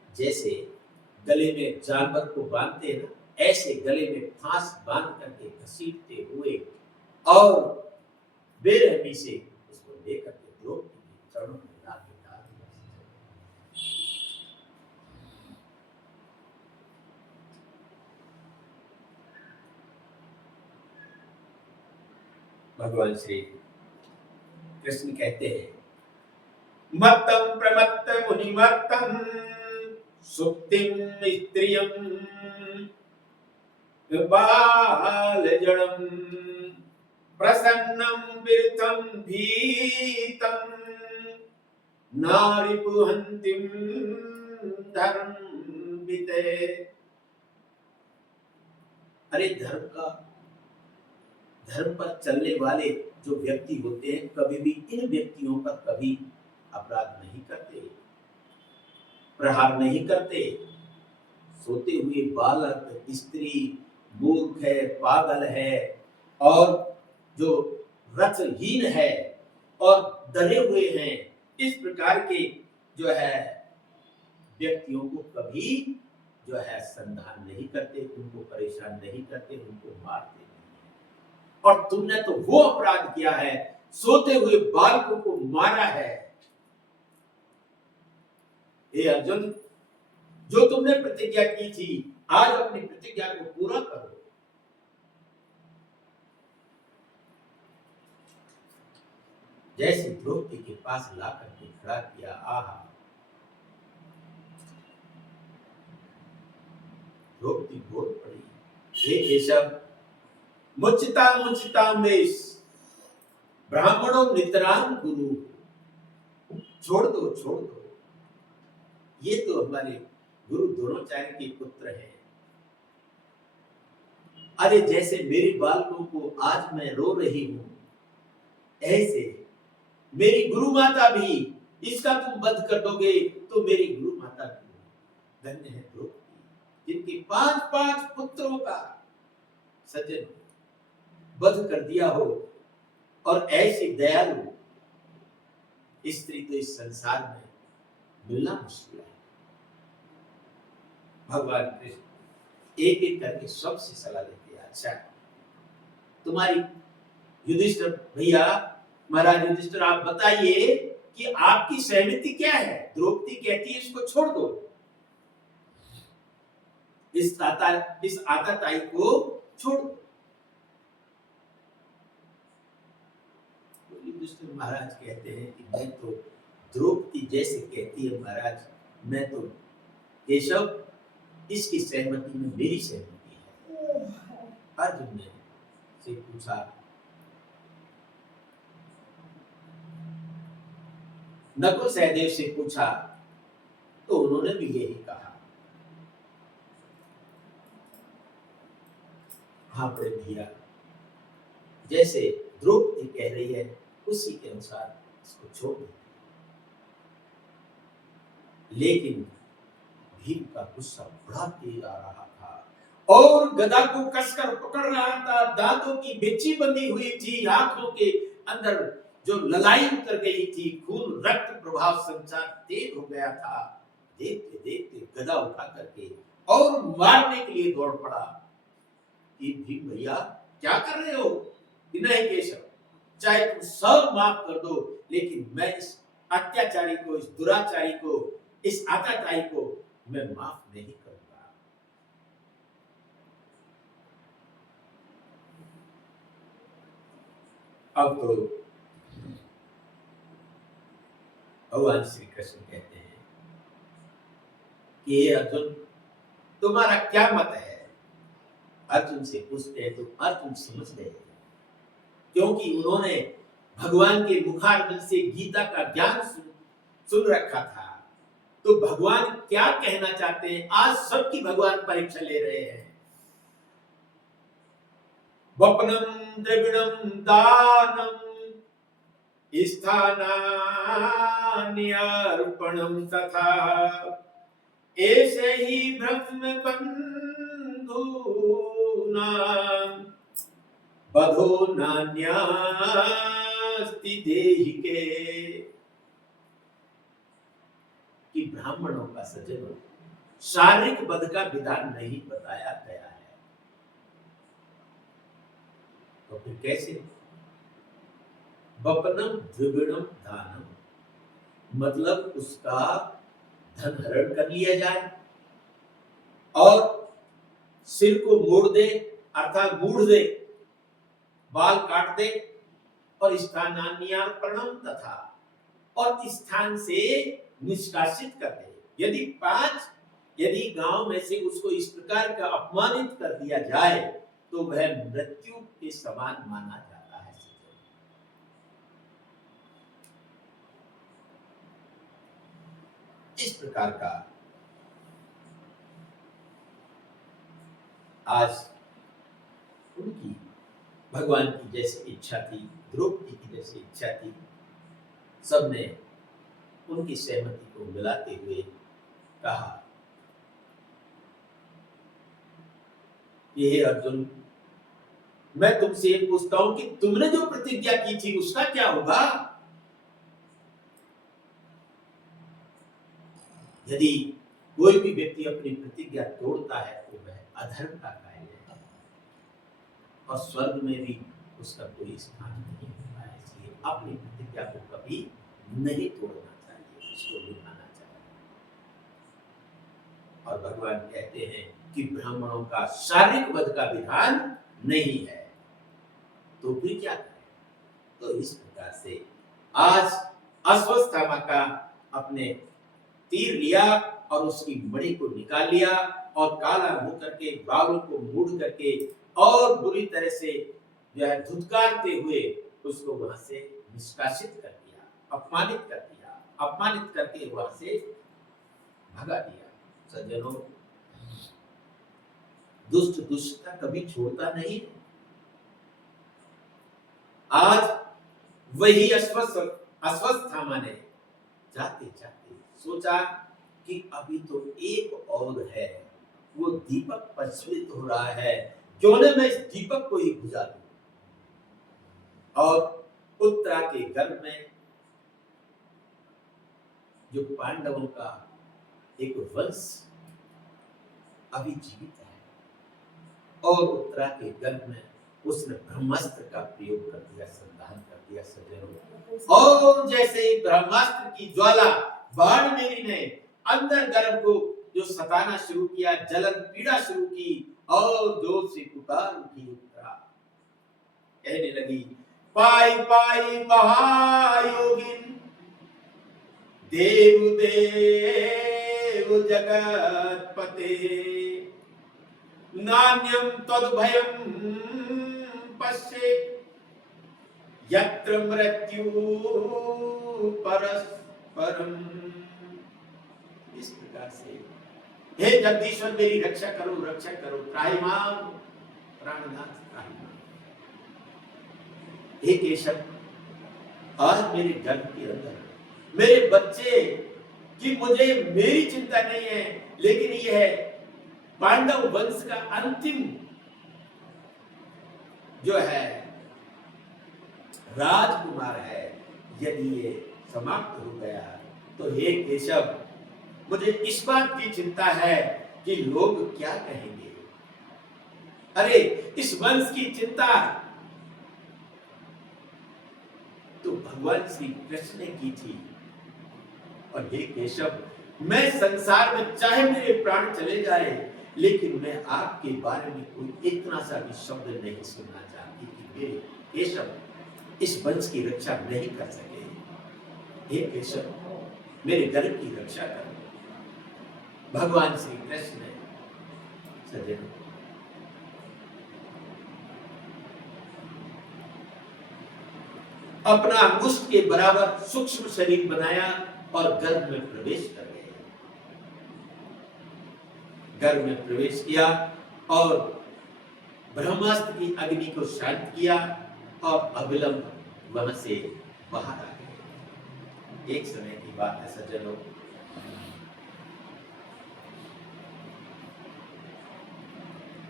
जैसे गले में जानवर को बांधते हैं ना, ऐसे गले में फांस बांध करके घसीटते हुए और बेरहमी से उसको लेकर के द्रौपदी के चरणों में डाल दिया। भगवान श्री कृष्ण कहते हैं, मत्तम प्रमत्त मुनिमत्तम सुप्तिम स्त्रियम बालजडम प्रसन्नम विरथम भीतम नारिपुहंतिम धर्मविते। अरे धर्म पर चलने वाले जो व्यक्ति होते हैं, कभी भी इन व्यक्तियों पर कभी अपराध नहीं करते, प्रहार नहीं करते। सोते हुए बालक, स्त्री, मूर्ख है, पागल है और जो रथहीन है और डरे हुए हैं, इस प्रकार के जो है व्यक्तियों को कभी जो है संधान नहीं करते, उनको परेशान नहीं करते, उनको मारते नहीं। और तुमने तो वो अपराध किया है, सोते हुए बालकों को मारा है। हे अर्जुन, जो तुमने प्रतिज्ञा की थी, आज अपनी प्रतिज्ञा को पूरा करो। जैसे द्रौपदी के पास लाकर के खड़ा किया, आहा, द्रौपदी बोल पड़ी, हे केशव, मुच्यता मेष ब्राह्मणों नितराम गुरु। छोड़ दो, ये तो हमारे गुरु द्रोणाचार्य के पुत्र हैं। अरे जैसे मेरे बालकों को आज मैं रो रही हूं, ऐसे मेरी गुरु माता भी, इसका तुम वध कर दोगे तो मेरी गुरु माता भी धन्य है द्रौपदी, जिनके 5 पुत्रों का सज्जन वध कर दिया हो। और ऐसी दयालु स्त्री तो इस संसार में मिलना मुश्किल है। भगवान कृष्ण एक एक करके सबसे सलाह लेते हैं। अच्छा, तुम्हारी युधिष्ठिर भैया, महाराज युधिष्ठिर, आप बताइए कि आपकी सहमति क्या है? द्रौपदी कहती है इसको छोड़ दो, इस आताताई को छोड़ दो। युधिष्ठिर महाराज कहते हैं कि मैं तो द्रौपदी जैसे कहती है महाराज, मैं तो केशव, इसकी सहमति में मेरी सहमति है। अर्जुन ने से पूछा, नकुल सहदेव से पूछा तो उन्होंने भी यही कहा। हाँ बड़े भैया, जैसे द्रौपदी कह रही है उसी के अनुसार इसको छोड़ दो। लेकिन भीम का गुस्सा बड़ा तेज आ रहा था और गदा को कसकर पकड़ रहा था। दांतों की बिच्छी बंधी हुई थी, आंखों के अंदर जो ललाई उतर गई थी, खून रक्त प्रभाव संचार तेज हो गया था। देखते देखते गदा उठा करके और मारने के लिए दौड़ पड़ा। कि भीम भैया क्या कर रहे हो? कि नहीं केशव, चाहे तुम सब माफ कर दो, लेकिन मैं इस अत्याचारी को, इस दुराचारी को, इस आताताई को मैं माफ नहीं करूंगा। अब तो भगवान श्री कृष्ण कहते हैं कि ये अर्जुन, तुम्हारा क्या मत है? अर्जुन से पूछते हैं तो अर्जुन समझ गए, क्योंकि उन्होंने भगवान के मुखारबिंद से गीता का ज्ञान सुन रखा था। तो भगवान क्या कहना चाहते हैं, आज सबकी भगवान परीक्षा ले रहे हैं। वपनम द्रविणम दानम स्थानान्यर्पणम तथा ऐसे ही ब्रह्म बंधूनाम बधो नान्यास्ति देहिके। कि ब्राह्मणों का सज्जनों शारीरिक वध का विधान नहीं बताया गया है, तो फिर कैसे? वपनम द्विगुणम दानम, मतलब उसका धन हरण कर लिया जाए और सिर को मोड़ दे, अर्थात मूड़ दे, बाल काट दे, और स्थानान्यर्पणम तथा, और स्थान से निष्कासित कर दे। यदि गांव में से उसको इस प्रकार का अपमानित कर दिया जाए तो वह मृत्यु के समान माना जाता है। इस प्रकार का आज उनकी भगवान की जैसी इच्छा थी, द्रौपदी की जैसी इच्छा थी, सबने उनकी सहमति को मिलाते हुए कहा, ये अर्जुन, मैं तुमसे ये पूछता हूं कि तुमने जो प्रतिज्ञा की थी उसका क्या होगा? यदि कोई भी व्यक्ति अपनी प्रतिज्ञा तोड़ता है तो वह अधर्म का कार्य है और स्वर्ग में भी उसका कोई स्थान नहीं होता है। इसलिए अपनी प्रतिज्ञा को कभी नहीं तोड़ना चाहिए, उसको निभाना चाहिए। और भगवान कहते हैं कि ब्राह्मणों का शारीरिक वध का विधान नहीं है, तो फिर क्या करें? तो इस प्रकार से आज अश्वत्थामा का अपने तीर लिया और उसकी मणि को निकाल लिया और काला मुंह करके, बालों को मोड़ करके और बुरी तरह से जो है धुतकारते हुए उसको वहां से निष्कासित कर दिया, अपमानित कर दिया, अपमानित करके वहां से भगा दिया। सज्जनों, दुष्ट दुष्टता कभी छोड़ता नहीं। आज वही अश्वत्थामा ने जाते जाते सोचा कि अभी तो एक और है, वो दीपक प्रज्वलित हो रहा है, क्यों न मैं इस दीपक को ही बुझा दूं। और उत्तरा के गर्भ में जो पांडवों का एक वंश अभी जीवित है और उत्तरा के गर्भ में उसने ब्रह्मास्त्र का प्रयोग कर दिया, संधान कर दिया। सज्जनों, और जैसे ही ब्रह्मास्त्र की ज्वाला बाणमेरी ने अंदर गर्भ को जो सताना शुरू किया, जलन पीड़ा शुरू की और जोर से पुकार उठी उत्तरा, कहने लगी, पाई पाई महायोगिन देव देव जगतपते नान्यम तद्भयम पश्ये यत्र मृत्यु परस्परम। इस प्रकार से हे जगदीश्वर, मेरी रक्षा करो, रक्षा करो, त्राहिमाम प्राणनाथ त्राहिमाम। हे केशव, आज मेरे गर्भ के अंदर मेरे बच्चे की मुझे मेरी चिंता नहीं है, लेकिन यह है पांडव वंश का अंतिम जो है राजकुमार है, यदि ये समाप्त हो गया तो हे केशव, मुझे इस बात की चिंता है कि लोग क्या कहेंगे। अरे, इस वंश की चिंता तो भगवान श्री कृष्ण ने की थी। और हे केशव, मैं संसार में चाहे मेरे प्राण चले जाए, लेकिन मैं आपके बारे में कोई इतना सा भी शब्द नहीं सुनना चाहती कि मेरे केशव इस वंश की रक्षा नहीं कर सके। हे केशव, मेरे गर्भ की रक्षा करो। भगवान श्री कृष्ण ने सज्जनों अपना अंगुष्ठ के बराबर सूक्ष्म शरीर बनाया और गर्भ में प्रवेश कर गए। गर्भ में प्रवेश किया और ब्रह्मास्त्र की अग्नि को शांत किया और अविलंब वहां से बाहर आ गए। एक समय की बात है सज्जनों,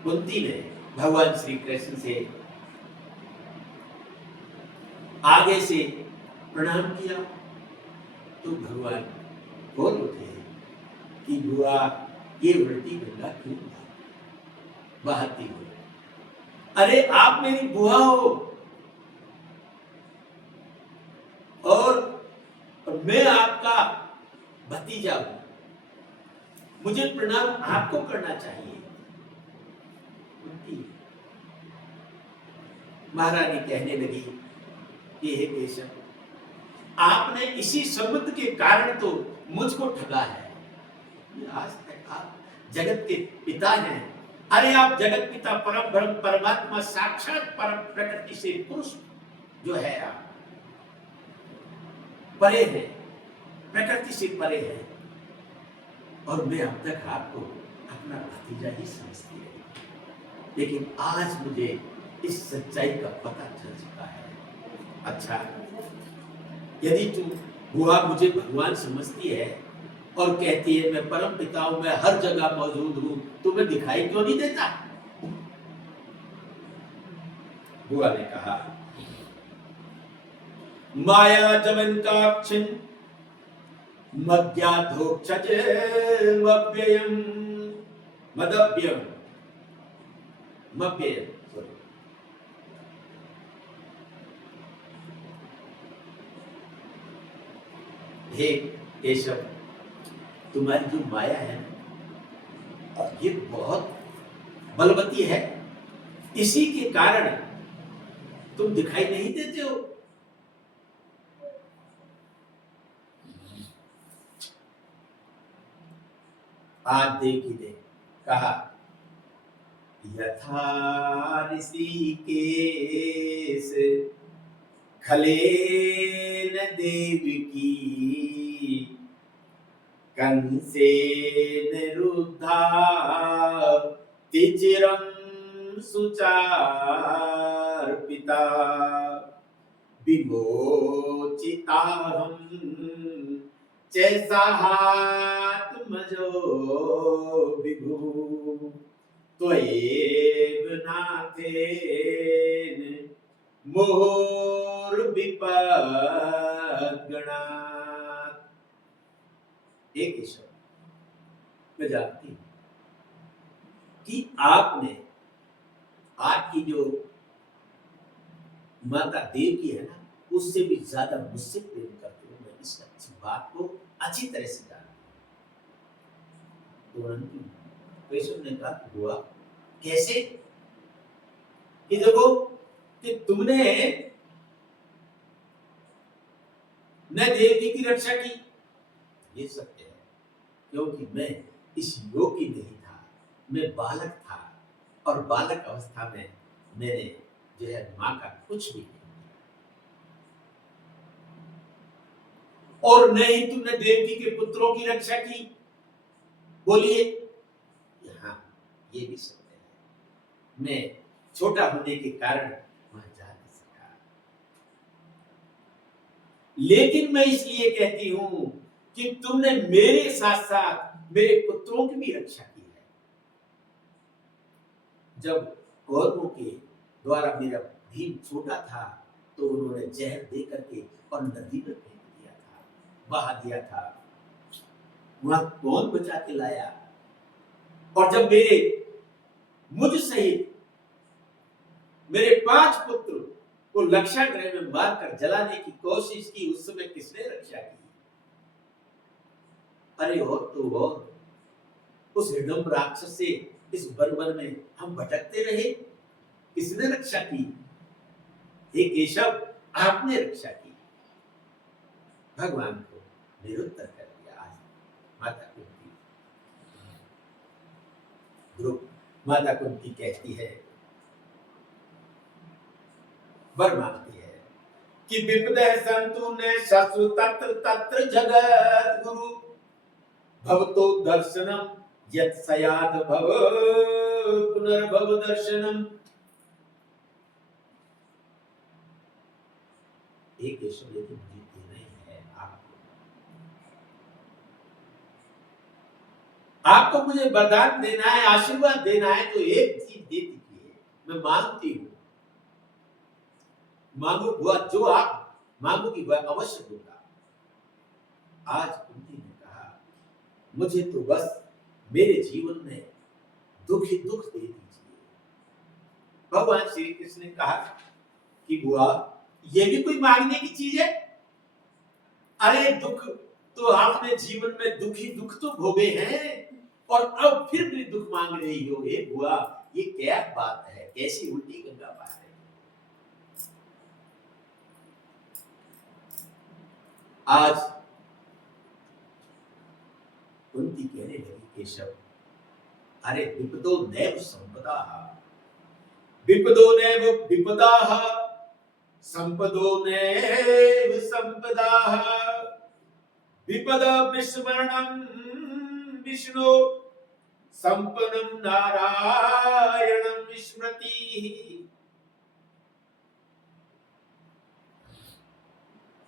कुंती ने भगवान श्री कृष्ण से आगे से प्रणाम किया तो भगवान बोल उठे कि बुआ, ये उल्टी गंगा क्यों बहाती हो? अरे आप मेरी बुआ हो और मैं आपका भतीजा हूं, मुझे प्रणाम आपको करना चाहिए। महारानी कहने लगी कि हे केशव, आपने इसी संबंध के कारण तो मुझको ठगा है। आज तक आप जगत के पिता हैं। अरे आप जगत पिता परम ब्रह्म परमात्मा साक्षात परम प्रकृति से पुरुष जो है, आप परे है, प्रकृति से परे है, और मैं अब तक आपको अपना भतीजा ही समझती रही, लेकिन आज मुझे इस सच्चाई का पता चल चुका है। अच्छा, यदि तू बुआ मुझे भगवान समझती है और कहती है मैं परम पिता हूं, मैं हर जगह मौजूद हूं, तो मैं दिखाई क्यों नहीं देता? बुआ ने कहा, माया जवंताक्षिन मद्याधोक्षज मव्ययम मदव्यम मव्ययम। हे केशव, तुम्हारी जो माया है ये बहुत बलवती है, इसी के कारण तुम दिखाई नहीं देते हो। आज देखी दे कहा, यथा ऋषिकेश खलेन देवकी कंसेन रुद्धा तिचिरं सुचार पिता विमोचिताहं चैसाहात्मजो विभु त्वयैव नाथेन मुहुर्विपद्गणात्। एक ईश्वर, मैं जानती हूं कि आपने आपकी जो माता देवकी है ना, उससे भी ज्यादा मुझसे प्रेम करते हो। मैं इस अच्छी बात को अच्छी तरह से जानती हूं। केशव ने कहा, हुआ कैसे? कि देखो कि तुमने न देवकी की रक्षा की, ये सत्य है, क्योंकि मैं इस योग्य नहीं था, मैं बालक था, और बालक अवस्था में मैंने जो है मां का कुछ भी नहीं किया, और न ही तुमने देवकी के पुत्रों की रक्षा की। बोलिए, हाँ ये भी सत्य है, मैं छोटा होने के कारण वहां जा नहीं सका, लेकिन मैं इसलिए कहती हूं कि तुमने मेरे साथ साथ मेरे पुत्रों की भी रक्षा की है। जब कौरवों के द्वारा मेरा भीम छोटा था तो उन्होंने जहर दे करके और नदी में फेंक दिया था, बहा दिया था, वहां कौन बचा के लाया? और जब मुझ सहित मेरे 5 पुत्र वो लक्षागृह में मारकर जलाने की कोशिश की, उस समय किसने रक्षा की? अरे और तो और उस हिडम्ब राक्षस से इस वन में हम भटकते रहे, किसने रक्षा की? हे केशव, आपने रक्षा की। भगवान को निरुत्तर कर दिया। आज माता कुंती, ध्रुव, माता कुंती कहती है, वर मांगती है कि विपदः संतु ने शत्रु तत्र तत्र जगत गुरु भवतो दर्शनम यत् सयाद भव पुनर्भव दर्शनम। एक केशव, यदि मुझे देना ही है आपको मुझे वरदान देना है, आशीर्वाद देना है, तो एक चीज दे दीजिए, मैं मांगती हूं। मांगो हुआ, जो आप मांगोगी वह अवश्य दूंगा। आज कुंती ने कहा, मुझे तो बस मेरे जीवन में दुख ही दुख दे दीजिए। भगवान श्री कृष्ण ने कहा कि बुआ, ये भी कोई मांगने की चीज है? अरे दुख तो आपने जीवन में दुख ही दुख तो भोगे हैं, और अब फिर भी दुख मांग रही हो। हे बुआ, ये क्या बात है? कैसी उल्टी गंगा बात है? आज कुंती कहने लगी, केशव, अरे विपदो नैव संपदाः, विपदो नैव विपदाः, संपदो नैव संपदाः, विपद विस्मरणं विष्णु, संपन्नं नारायणं स्मृतिः।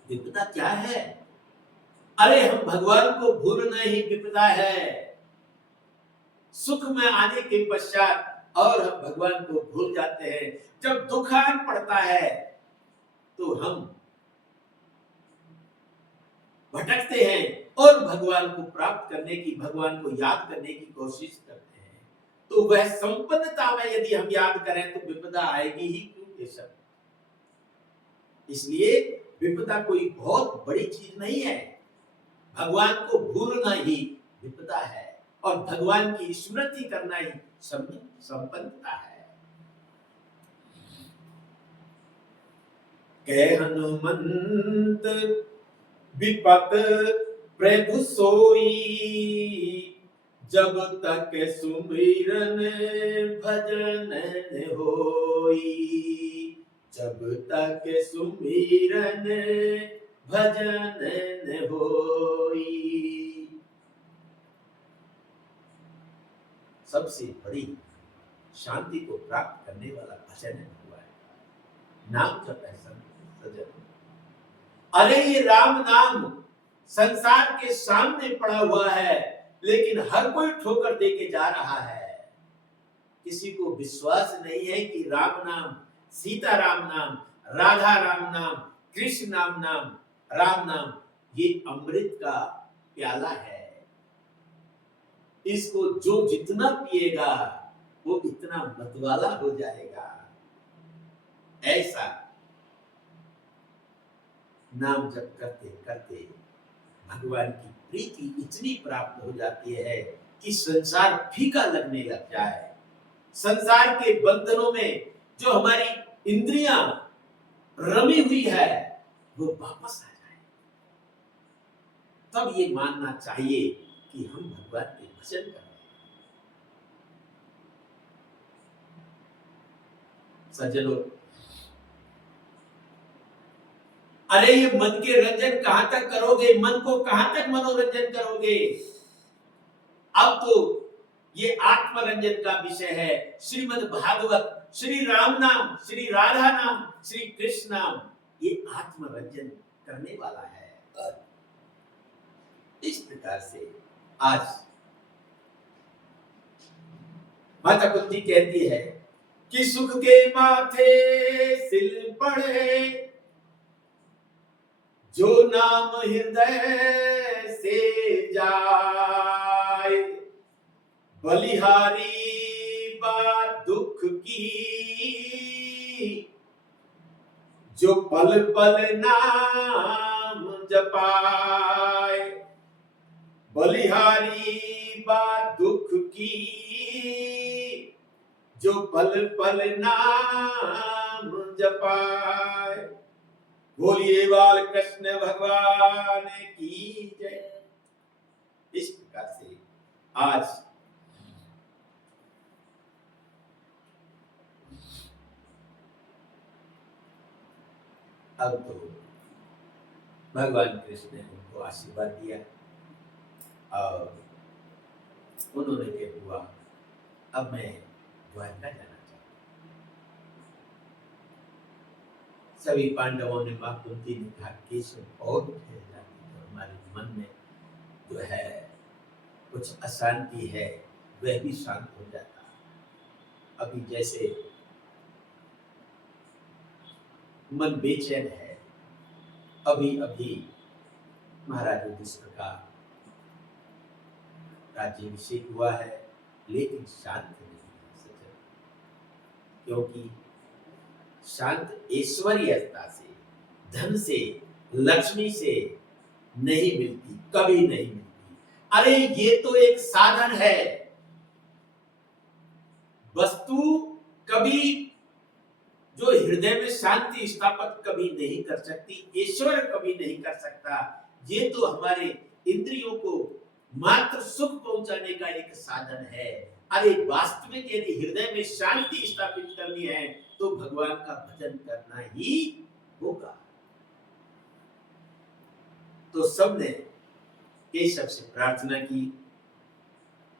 विपदा क्या है? अरे हम भगवान को भूलना ही विपदा है। सुख में आने के पश्चात और हम भगवान को भूल जाते हैं। जब दुख आन पड़ता है तो हम भटकते हैं और भगवान को प्राप्त करने की, भगवान को याद करने की कोशिश करते हैं। तो वह संपन्नता में यदि हम याद करें तो विपदा आएगी ही क्यों केशव? इसलिए विपदा कोई बहुत बड़ी चीज नहीं है। भगवान को भूलना ही विपदा है, और भगवान की स्मृति करना ही संपन्नता है। कह हनुमंत विपत प्रभु सोई, जब तक सुमिरन भजन होई, जब तक सुमिरन भजन होई। सबसे बड़ी शांति को प्राप्त करने वाला भजन हुआ है, नाम जप है सजन। अरे ये राम नाम संसार के सामने पड़ा हुआ है, लेकिन हर कोई ठोकर दे के जा रहा है। किसी को विश्वास नहीं है कि राम नाम, सीता राम नाम, राधा राम नाम, कृष्ण नाम, राम नाम ये अमृत का प्याला है। इसको जो जितना पिएगा वो इतना मतवाला हो जाएगा। ऐसा नाम जप करते करते भगवान की प्रीति इतनी प्राप्त हो जाती है कि संसार फीका लगने लग जाए। संसार के बंधनों में जो हमारी इंद्रियां रमी हुई है वो वापस आ जाए। तब ये मानना चाहिए कि हम भगवान के भजन कर रहे हैं। सज्जनों, अरे ये मन के रंजन कहां तक करोगे? मन को कहां तक मनोरंजन करोगे? अब तो ये आत्मरंजन का विषय है। श्रीमद् भागवत, श्री राम नाम, श्री राधा नाम, श्री कृष्ण नाम, ये आत्मरंजन करने वाला है। इस प्रकार से आज माता कुंती कहती है कि सुख के माथे सिल पड़े, जो नाम हृदय से जाए, बलिहारी बात दुख की, जो पल पल नाम जपाए, बलिहारी बात दुख की, जो पल पल नाम जपाए। बोलिए बाल कृष्ण भगवान की जय। इस प्रकार से आज अब तो भगवान कृष्ण ने उनको आशीर्वाद दिया और उन्होंने क्या हुआ, अब मैं द्वारका जाना चाहता हूँ। सभी पांडवों ने मां कुंती ने कहा, केशव और ठहर जाती तो हमारे मन में जो है कुछ अशांति है वह भी शांत हो जाता। अभी जैसे मन बेचैन है, अभी अभी महाराज युधिष्ठिर का राज्याभिषेक हुआ है, लेकिन शांत नहीं है सज्जन, क्योंकि शांत ऐश्वर्यता से, धन से, लक्ष्मी से नहीं मिलती, कभी नहीं मिलती। अरे ये तो एक साधन है, वस्तु कभी जो हृदय में शांति स्थापित कभी नहीं कर सकती, ईश्वर कभी नहीं कर सकता। ये तो हमारे इंद्रियों को मात्र सुख पहुंचाने का एक साधन है। अरे वास्तविक यदि हृदय में शांति स्थापित करनी है तो भगवान का भजन करना ही होगा। तो सबने केशव से प्रार्थना की,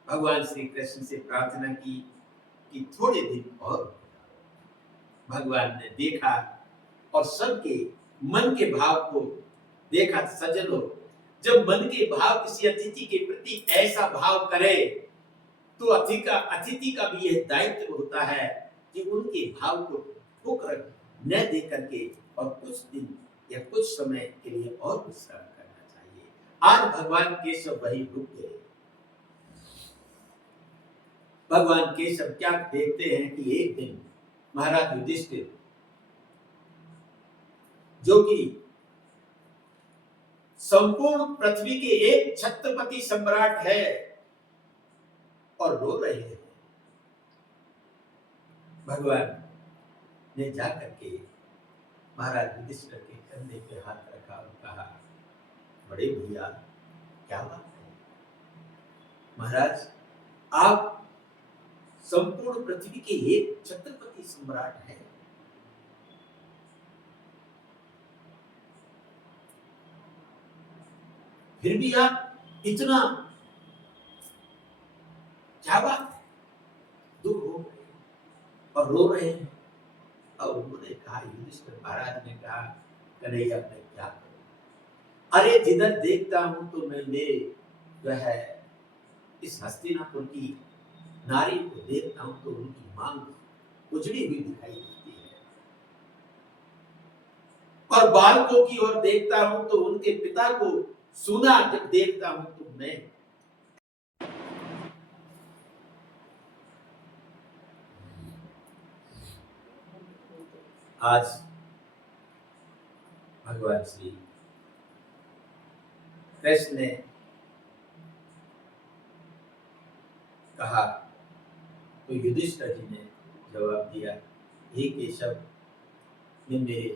भगवान श्री कृष्ण से प्रार्थना की कि थोड़े दिन और। भगवान ने देखा और सबके मन के भाव को देखा। सज्जनों, जब मन के भाव किसी अतिथि के प्रति ऐसा भाव करे तो अतिथि का भी यह दायित्व होता है कि उनके भाव को ठोकर न दे करके और कुछ दिन या कुछ समय के लिए और विश्राम करना चाहिए। आज भगवान केशव वही रुक गए। भगवान केशव क्या देखते हैं कि एक दिन महाराज युधिष्ठिर, जो कि संपूर्ण पृथ्वी के एक छत्रपति सम्राट है, और रो रहे हैं। भगवान ने जाकर के महाराज युधिष्ठिर के कंधे पे हाथ रखा और कहा, बड़े भैया क्या बात है, महाराज आप संपूर्ण पृथ्वी के एक छत्रपति सम्राट हैं, फिर भी आप इतना क्या बात है, दुख हो गए और रो रहे हैं। और उन्होंने कहा, युधिष्ठिर महाराज ने कहा, कन्हैया मैं क्या करूं, अरे जिधर देखता हूं तो मैं मेरे जो है इस हस्तिनापुर की नारी को देखता हूं तो उनकी मांग उजड़ी हुई दिखाई देती है, और बालकों की ओर देखता हूं तो उनके पिता को सूना जब देखता हूं तो मैं आज भगवान श्री कृष्ण ने कहा तो युधिष्ठिर जी ने जवाब दिया, हे केशव, ये मेरे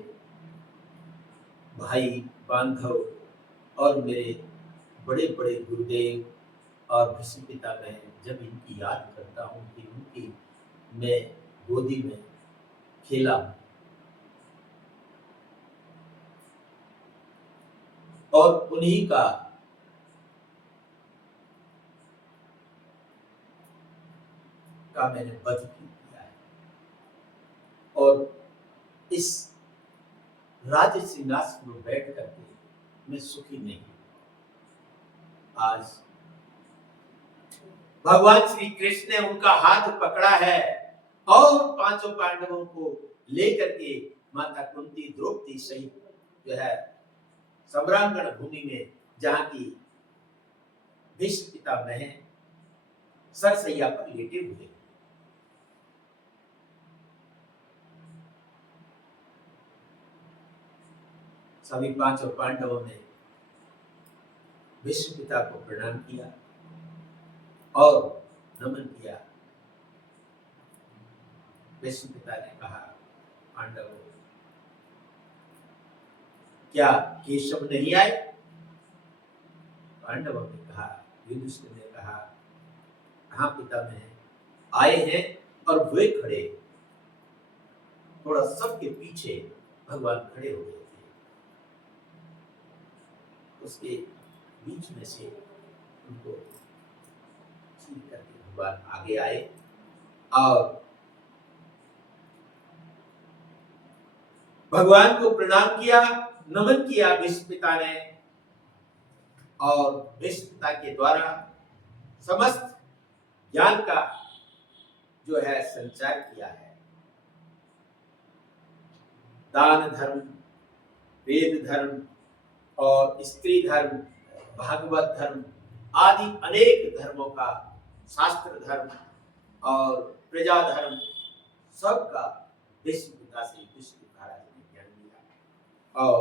भाई बांधव और मेरे बड़े बड़े गुरुदेव और भीष्म पितामह हैं, जब इनकी याद करता हूँ कि उनकी मैं गोदी में खेला और उन्हीं का मैंने वध किया है, और इस राज सिंहासन में बैठ करके मैं सुखी नहीं हूं। आज भगवान श्री कृष्ण ने उनका हाथ पकड़ा है और पांचों पांडवों को लेकर के माता कुंती, द्रौपदी सहित जो है सम्रांगण भूमि में, जहां की भीष्म पितामह सरसैया पर लेटे हुए। सभी पांचों पांडवों ने भीष्म पिता को प्रणाम किया और नमन किया। भीष्म पिता ने कहा, पांडवों, क्या केशव नहीं आए? पांडवों ने कहा, युधिष्ठिर ने कहा, हाँ पितामह आए हैं और वे खड़े थोड़ा सबके पीछे भगवान खड़े हो गए थे। उसके बीच में से उनको चीर करके भगवान आगे आए और भगवान को प्रणाम किया, नमन किया भीष्म पिता ने, और भीष्म पिता के द्वारा समस्त ज्ञान का जो है संचार किया है। दान धर्म, वेद धर्म और स्त्री धर्म, भागवत धर्म आदि अनेक धर्मों का, शास्त्र धर्म और प्रजा धर्म सबका भीष्म पिता से युधिष्ठिर महाराज ने ज्ञान लिया। और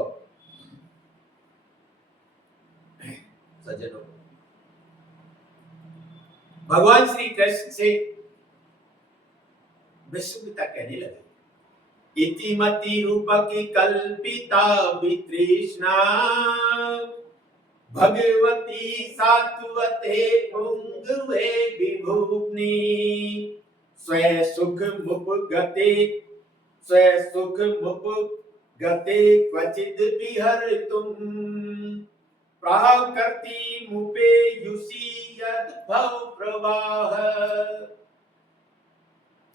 सज्जनों, भगवान श्री कृष्ण से भीष्म पिता कहने लगे, इतिमति रूपकी कल्पिता वितृष्णा भगवती सात्वते पुंगवे विभुग्नि स्वे सुख मुप गते क्वचिद विहर्तुम प्राकृति मुपे युषि यद भव प्रवाह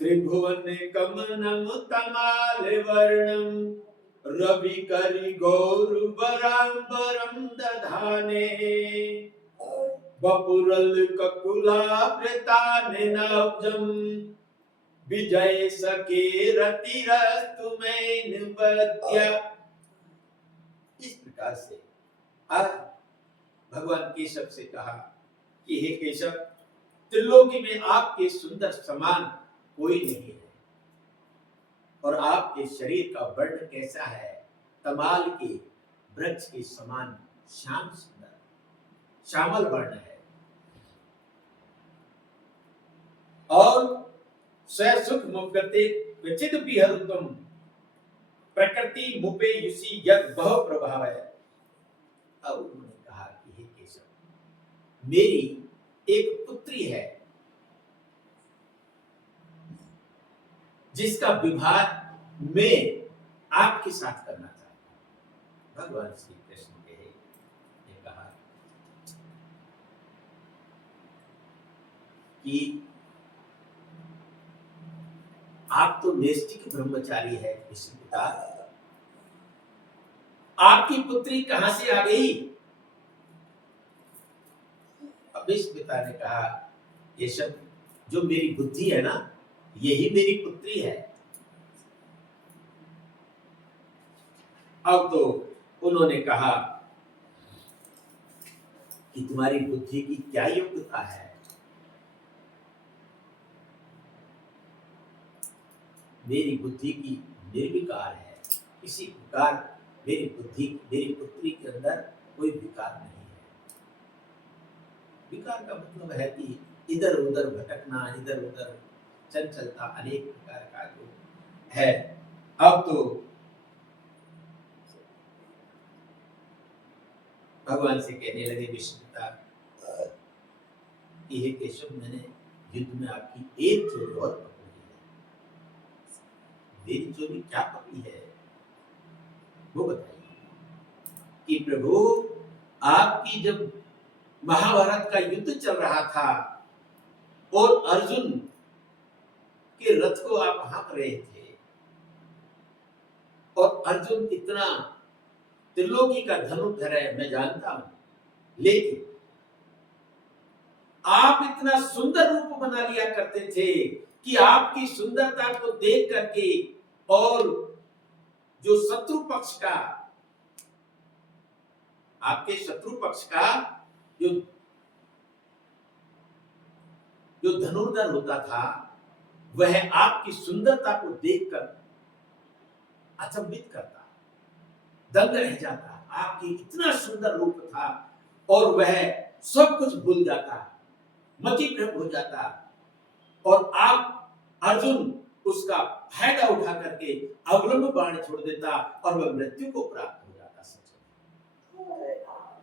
त्रिभुवन कमनम तमाल वर्णम रवि करि गौर वरांबरम दधाने बपुरल ककुला प्रताननवजम विजय सके रतिरस्तु में बद्या। इस प्रकार से आज भगवान केशव से कहा कि हे केशव, त्रिलोकी में आपके सुंदर समान कोई नहीं है, और आपके शरीर का वर्ण कैसा है? तमाल के वृक्ष के समान श्याम सुंदर श्यामल वर्ण है। और सुख मुक्ते विचिद विहरुतम प्रकृति मुपे युषि यद बहु प्रभाव है। अब उन्होंने कहा कि हे केशव, मेरी एक पुत्री है जिसका विवाह मैं आपके साथ करना चाहता हूं। भगवान श्री कृष्ण ने कहा कि आप तो नैष्ठिक ब्रह्मचारी है भीष्म पिता, आपकी पुत्री कहां से आ गई? अब भीष्म पिता ने कहा, केशव, जो मेरी बुद्धि है ना, यही मेरी पुत्री है। अब तो उन्होंने कहा कि तुम्हारी बुद्धि की क्या योग्यता है? मेरी बुद्धि की निर्विकार है। इसी प्रकार मेरी पुत्री के अंदर कोई विकार नहीं है। विकार का मतलब है कि इधर उधर भटकना, इधर उधर चंचलता, अनेक प्रकार का जो है। अब तो भगवान से कहने लगे भीष्म पिता कि हे केशव, मैंने युद्ध में आपकी एक चोरी और पकड़ी है। मेरी चोरी क्या पकड़ी है वो बताइए। कि प्रभु, आपकी जब महाभारत का युद्ध चल रहा था और अर्जुन के रथ को आप हाँक रहे थे, और अर्जुन इतना त्रिलोकी का धनुर्धर है, मैं जानता हूं, लेकिन आप इतना सुंदर रूप बना लिया करते थे कि आपकी सुंदरता को देख करके और जो शत्रु पक्ष का, आपके शत्रु पक्ष का जो धनुर्धर होता था, वह आपकी सुंदरता को देखकर अचंभित करता। दंग रह जाता, आपकी इतना सुंदर रूप था, और वह सब कुछ भूल जाता, मतिभ्रम हो जाता, और आप अर्जुन उसका फायदा उठा करके अवलंब बाण छोड़ देता और वह मृत्यु को प्राप्त हो जाता। सच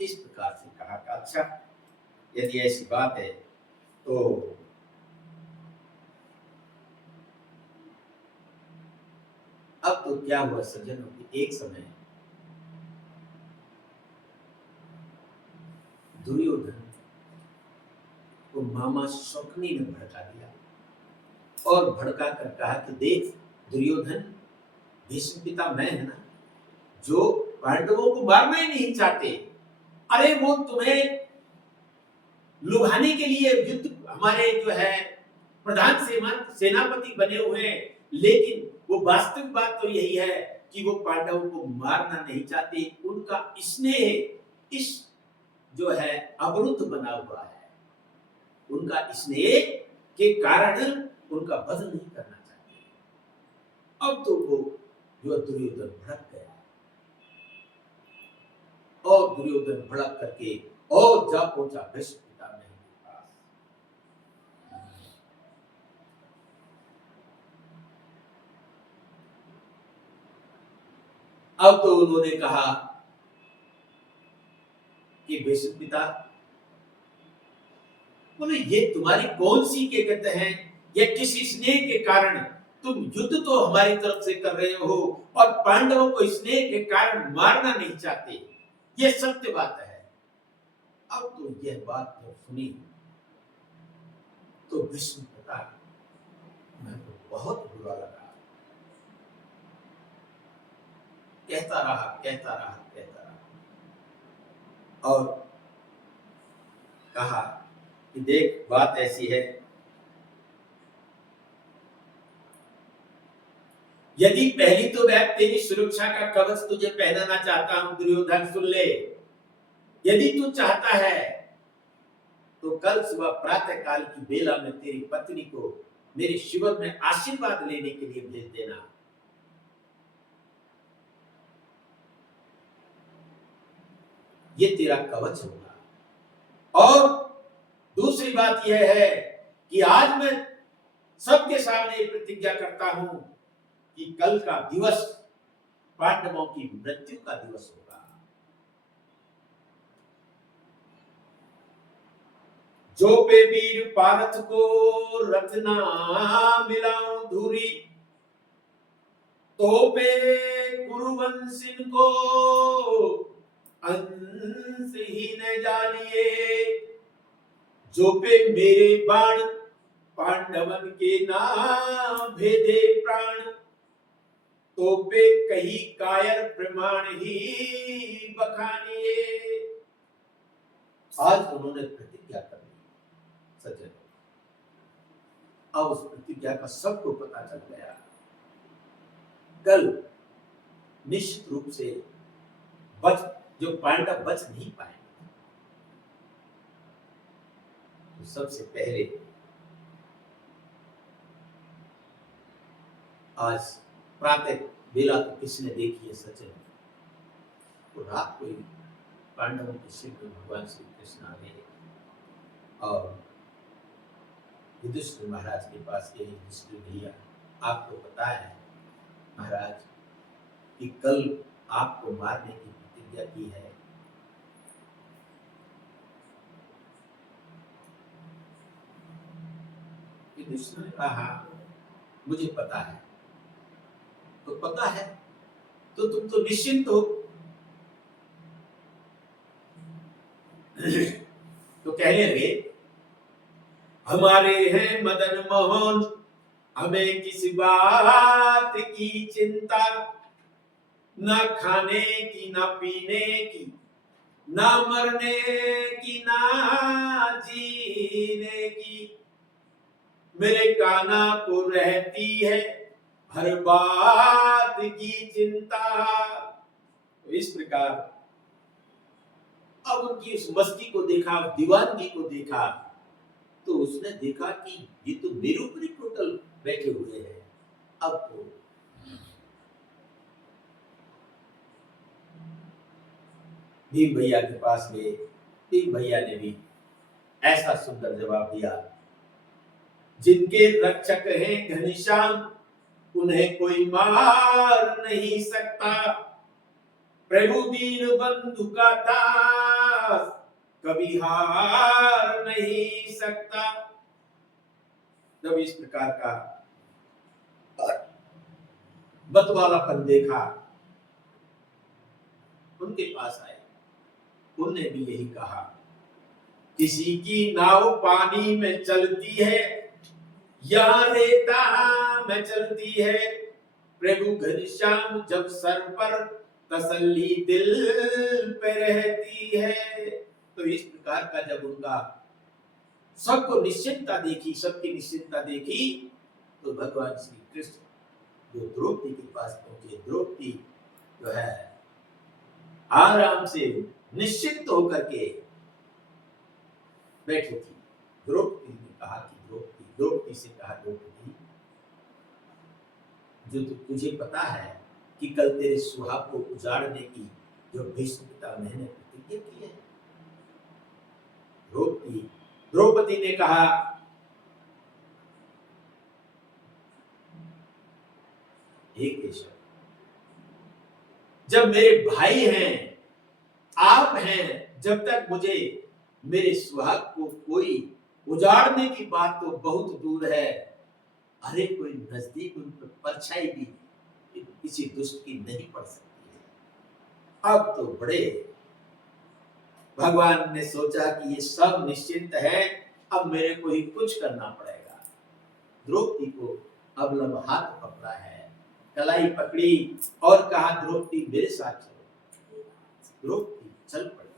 इस प्रकार से कहा कि अच्छा, यदि ऐसी बात है तो अब तो क्या हुआ सज्जनों की, एक समय दुर्योधन को मामा शकुनी ने भड़का दिया, और भड़का कर कहा कि देख दुर्योधन, भीष्म पिता मैं है ना, जो पांडवों को मारना ही नहीं चाहते, अरे वो तुम्हें लुभाने के लिए युद्ध हमारे जो है प्रधान सेनापति बने हुए हैं, लेकिन वो वास्तविक बात तो यही है कि वो पांडवों को मारना नहीं चाहते, उनका स्नेह इस जो है अवरुद्ध बना हुआ है, उनका स्नेह के कारण उनका वध नहीं करना चाहते। अब तो वो जो दुर्योधन भड़क गया, और दुर्योधन भड़क करके और जा पहुंचा भीष्म पितामह के पास। अब तो उन्होंने कहा कि भीष्म पिता, बोले ये तुम्हारी कौन सी के कहते हैं, ये किसी स्नेह के कारण तुम युद्ध तो हमारी तरफ से कर रहे हो, और पांडवों को स्नेह के कारण मारना नहीं चाहते, ये सत्य बात है। अब तो यह बात जब सुनी तो भीष्म पिता मैं तो बहुत बुरा लगा, कहता रहा कहता रहा कहता रहा, और कहा कि देख बात ऐसी है, यदि पहली तो मैं तेरी सुरक्षा का कवच तुझे पहनाना चाहता हूं दुर्योधन, सुन ले, यदि तू चाहता है तो कल सुबह प्रातः काल की बेला में तेरी पत्नी को मेरे शिविर में आशीर्वाद लेने के लिए भेज देना। ये तेरा कवच होगा। और दूसरी बात यह है कि आज मैं सबके सामने प्रतिज्ञा करता हूं कि कल का दिवस पांडवों की मृत्यु का दिवस होगा। जो पे वीर पारथ को रत्ना मिलाऊं धूरी, तो पे कुरुवंशिन को अंश ही न जानिए, जो पे मेरे बाण पांडवन के नाम भेदे प्राण, तो पे कही कायर प्रमाण ही बखानिए। आज उन्होंने प्रतिज्ञा कर ली सज्जन, अब उस प्रतिज्ञा का सबको पता चल गया, कल निश्चित रूप से जो पांडव बच नहीं पाएंगे। तो सबसे पहले आज प्रातः बेला तो किसने देखी है सचिन, तो रात को ही पांडवों के शिव में भगवान श्री कृष्ण आ गए और युधिष्ठिर महाराज के पास गए। युधिष्ठिर भैया, आपको पता है महाराज कि कल आपको मारने की प्रतिज्ञा की है। युधिष्ठिर ने कहा मुझे पता है। तो पता है तो तुम तो निश्चिंत हो। तो कहने लगे हमारे हैं मदन मोहन, हमें किसी बात की चिंता, ना खाने की ना पीने की, ना मरने की ना जीने की, मेरे कान्हा को रहती है हर बात की चिंता। तो इस प्रकार अब उनकी उस मस्ती को देखा, दीवानगी को देखा, तो उसने देखा कि ये तो मेरे ऊपर ही टोटल बैठे हुए हैं। अब तो भीम भैया के पास गए। भीम भैया ने भी ऐसा सुंदर जवाब दिया, जिनके रक्षक हैं घनश्याम, उन्हें कोई मार नहीं सकता। प्रभु दीन बंधु का दास कभी हार नहीं सकता। जब इस प्रकार का बतवालापन देखा, उनके पास आए। उनने भी यही कहा, किसी की नाव पानी में चलती है या रेता में चलती है, प्रभु घनश्याम जब सर पर तसल्ली दिल पे रहती है। तो इस प्रकार का जब उनका सबको निश्चिंतता देखी, सबकी निश्चिंतता देखी, तो भगवान श्री कृष्ण जो द्रौपदी के पास पहुंचे। द्रौपदी जो है आराम से निश्चिंत होकर के बैठी थी। द्रौपदी ने कहा कि द्रौपदी से कहा, द्रौपदी जो तुझे पता है कि कल तेरे सुहाग को उजाड़ने की जो भीष्म पितामह ने प्रतिज्ञा की है। द्रौपदी ने कहा, हे केशव, जब मेरे भाई हैं, आप हैं, जब तक मुझे मेरे सुहाग को कोई उजाड़ने की बात तो बहुत दूर है, अरे कोई नजदीक उन पर परछाई भी किसी दुष्ट की नहीं पड़ सकती है। अब तो बड़े भगवान ने सोचा कि ये सब निश्चिंत है, अब मेरे को ही कुछ करना पड़ेगा। द्रौपदी को अब हाथ पकड़ा है, कलाई पकड़ी और कहा, द्रौपदी मेरे साथ चलो। द्रौपदी चल पड़ी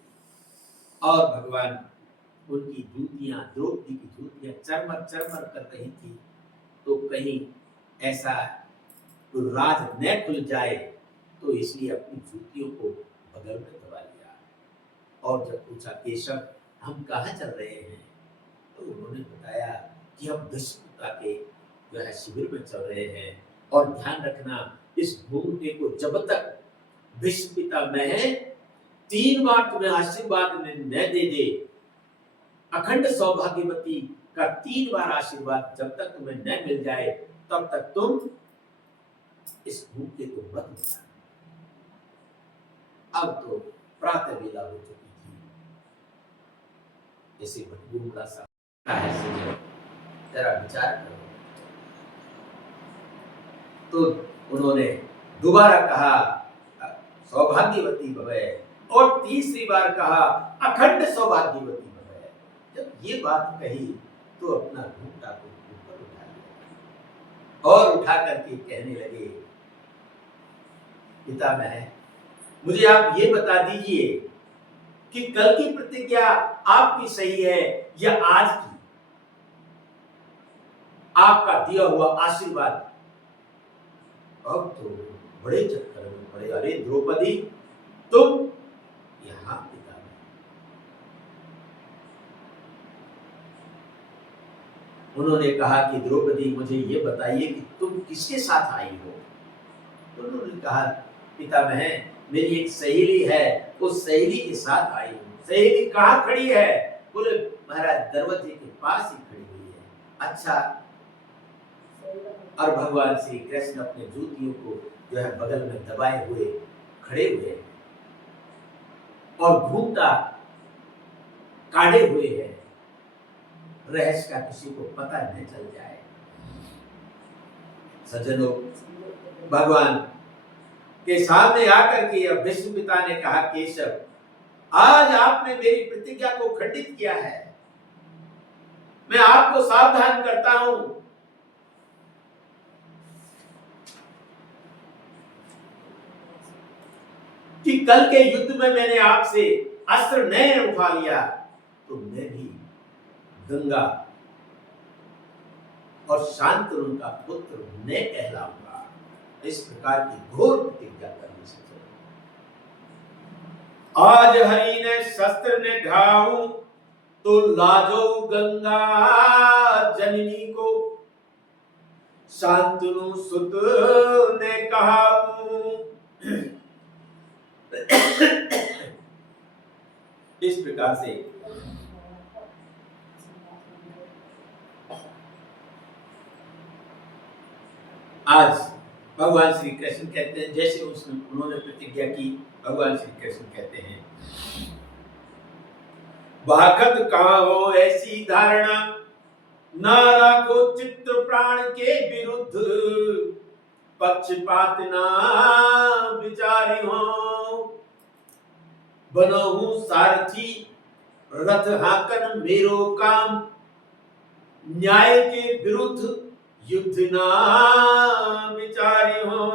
और भगवान उनकी जूतियां, द्रौपदी की जूतियां चरमर चरमर कर रही थी। तो कहीं ऐसा राज न खुल जाए, तो इसलिए अपनी जूतियों को बगल में दबा लिया। और जब पूछा, केशव हम कहाँ चल रहे हैं, तो उन्होंने बताया कि हम भीष्म के जो है शिविर में चल रहे हैं। और ध्यान रखना, इस घूमने को जब तक भीष्म पितामह 3 बार तुम्हें आशीर्वाद न दे दे, अखंड सौभाग्यवती का 3 बार आशीर्वाद जब तक तुम्हें न मिल जाए, तब तक तुम इस घूमने को मत मिला। अब तो प्रातः वेला हो चुकी थी, ऐसे घूमना सा है, जरा विचार करो। तो उन्होंने दोबारा कहा, सौभाग्यवती भवे, और तीसरी बार कहा, अखंड सौभाग्यवती भवे। जब ये बात कही, तो अपना घूंघटा को ऊपर उठा लिया और उठा करके कहने लगे, पितामह, मुझे आप ये बता दीजिए कि कल की प्रतिज्ञा आपकी सही है या आज की, आपका दिया हुआ आशीर्वाद। अब तो बड़े चक्कर में पड़े। अरे द्रौपदी, तुम यहां पिता, उन्होंने कहा कि द्रौपदी मुझे ये बताइए कि तुम किसके साथ आई हो। तो उन्होंने कहा, पितामह मेरी एक सहेली है, उस सहेली के साथ आई हूँ। सहेली कहाँ खड़ी है? बोले महाराज दरवाजे के पास ही खड़ी हुई है। अच्छा। और भगवान श्री कृष्ण अपने जूतियों को जो है बगल में दबाए हुए खड़े हुए हैं और घूमता काढ़े हुए हैं, रहस्य का किसी को पता नहीं चल जाए। सज्जनों, भगवान के सामने आकर के अब भीष्म पिता ने कहा, केशव आज आपने मेरी प्रतिज्ञा को खंडित किया है। मैं आपको सावधान करता हूं कि कल के युद्ध में मैंने आपसे अस्त्र नहीं उठा लिया तो मैं भी गंगा और शांतनु का पुत्र न कहलाऊंगा। इस प्रकार की घोर प्रतिज्ञा करने से आज हरि ने शस्त्र ने ढाऊं तो लाजो गंगा जननी को, शांतनु सुत ने कहा इस प्रकार से आज भगवान श्री कृष्ण कहते हैं, जैसे उन्होंने प्रतिज्ञा की, भगवान श्री कृष्ण कहते हैं, बाखत कहो ऐसी धारणा, ना राखो चित्त प्राण के विरुद्ध, पक्षपात ना विचारी हो, बनहु सारथी रथ हाकन मेरो काम, न्याय के विरुद्ध युद्ध ना विचारी हो,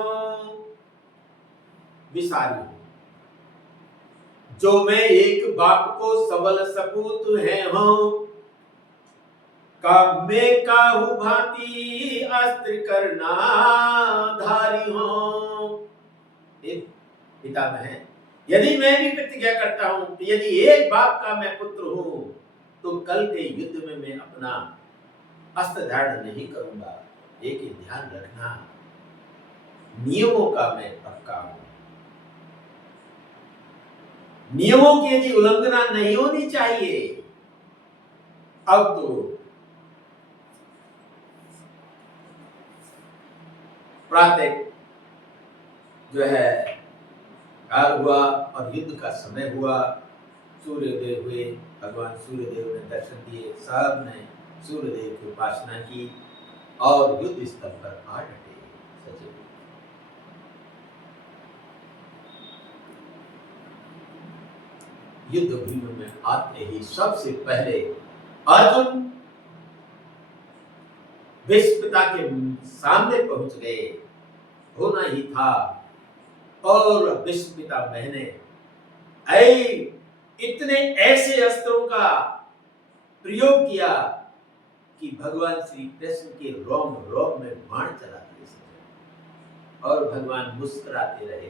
विसारी हो। जो मैं एक बाप को सबल सपूत है हूं, का मैं काहू भांति अस्त्र करना धारी हूं। एक पिता में है, यदि मैं भी प्रतिज्ञा करता हूं कि यदि एक बाप का मैं पुत्र हूं, तो कल के युद्ध में मैं अपना अस्त्र धारण नहीं करूंगा। लेकिन ध्यान रखना, नियमों का मैं पक्का हूं, नियमों की यदि उल्लंघना नहीं होनी चाहिए। अब तो प्रातः जो है काल हुआ और युद्ध का समय हुआ, सूर्योदय हुए, भगवान सूर्यदेव ने दर्शन दिए, सब ने सूर्यदेव की उपासना की और युद्ध स्थल पर आ डटे। सचिव युद्ध भूमि में आते ही सबसे पहले अर्जुन भीष्म पिता के सामने पहुंच गए, होना ही था। और भीष्म पिता बहने इतने ऐसे अस्त्रों का प्रयोग किया कि भगवान श्री कृष्ण के रोम रोम में बाण चला दिए और भगवान मुस्कुराते रहे,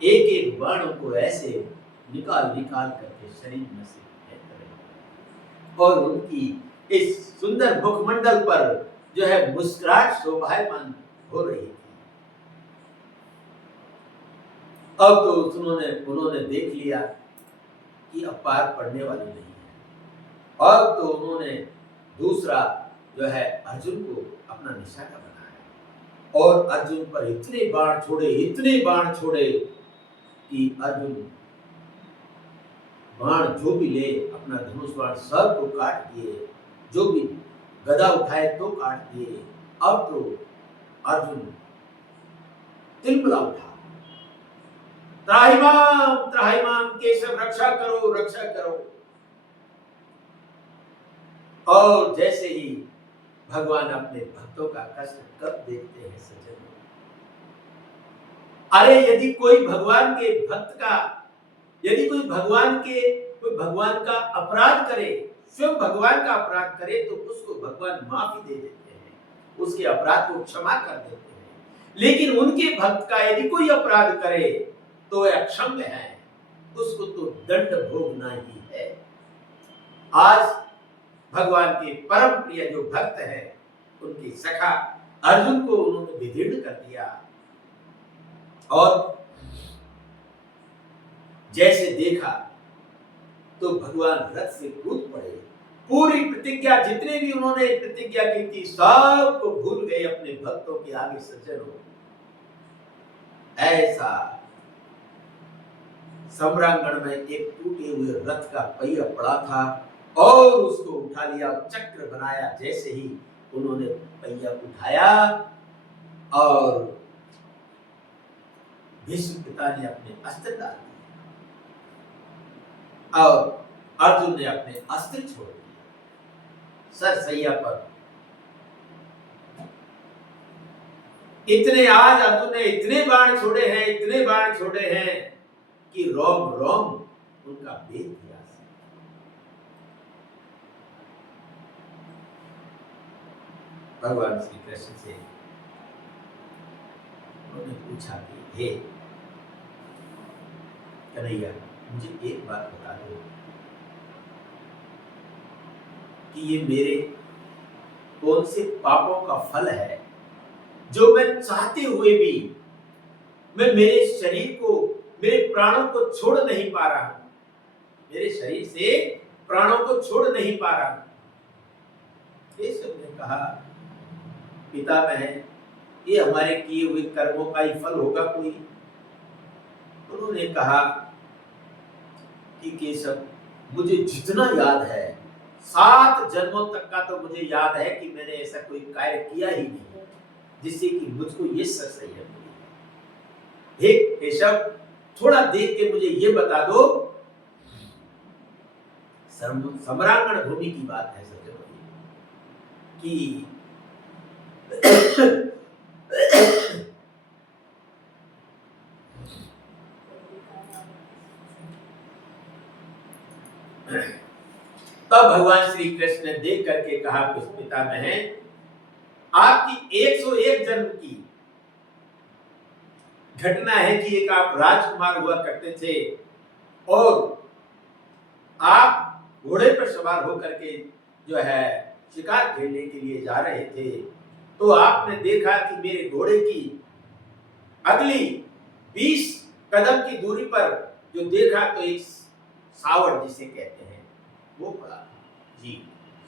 एक एक बाणों को ऐसे निकाल निकाल करके शरीर में से फेंक रहे और उनकी इस सुंदर मुखमंडल पर जो है मुस्कुराहट शोभायमान हो रही थी। अब तो उन्होंने देख लिया कि अब पार पड़ने वाली नहीं है। अब तो उन्होंने दूसरा जो है अर्जुन को अपना निशाना बनाया और अर्जुन पर इतने बाण छोड़े कि अर्जुन बाण जो भी ले अपना धनुष बाण सब को काट दिए, जो भी गदा उठाए तो काट दिए। अब तो अर्जुन तिलमिला उठा, त्राहिमाम केशव रक्षा करो। और जैसे ही भगवान अपने भक्तों का कष्ट कब देखते हैं सज्जन, अरे यदि कोई भगवान का अपराध करे, स्वयं भगवान का अपराध करे, तो उसको भगवान माफी दे देते हैं, उसके अपराध को क्षमा कर देते हैं। लेकिन उनके भक्त का यदि कोई अपराध करे तो वह अक्षम्य है, उसको तो दंड भोगना ही है। आज भगवान के परम प्रिय जो भक्त है, उनकी सखा अर्जुन को उन्होंने विदीर्ण कर दिया और जैसे देखा तो भगवान रथ से कूद पड़े। पूरी प्रतिज्ञा, जितने भी उन्होंने प्रतिज्ञा की थी, सब को भूल गए अपने भक्तों के आगे सज्जनों। ऐसा सम्रांगण में एक टूटे हुए रथ का पहिया पड़ा था और उसको उठा लिया, चक्र बनाया। जैसे ही उन्होंने पहिया उठाया और भीष्म पिता ने अपने अस्त्र डाल दिए और अर्जुन ने अपने अस्त्र छोड़ दिए। सरसैया पर आज अर्जुन ने इतने बाण छोड़े हैं कि रोम रोम उनका वेद दिया। भगवान श्री कृष्ण से उन्होंने पूछा कि हे कन्हैया, मुझे एक बात बता दो कि ये मेरे कौन से पापों का फल है जो मैं चाहते हुए भी मैं मेरे शरीर को, मेरे प्राणों को छोड़ नहीं पा रहा हूं, मेरे शरीर से प्राणों को छोड़ नहीं पा रहा हूं। केशव ने कहा, पितामह, ये हमारे किए हुए कर्मों का ही फल होगा कोई? उन्होंने कहा कि केशव, मुझे जितना याद है, 7 जन्मों तक का तो मुझे याद है कि मैंने ऐसा कोई कार्य किया ही नहीं जिससे कि मुझको ये सच्चाई मिली। हे केशव, थोड़ा देख के मुझे ये बता दो, सम्रांगण भूमि की बात है सज्जनों कि तब भगवान श्री कृष्ण ने देख करके कहा, पितामह, आपकी 101 जन्म की घटना है कि एक आप राजकुमार हुआ करते थे और आप घोड़े पर सवार होकर के जो है शिकार खेलने के लिए जा रहे थे, तो आपने देखा कि मेरे घोड़े की अगली 20 कदम की दूरी पर जो देखा तो एक सावड़ जिसे कहते हैं वो पड़ा जी,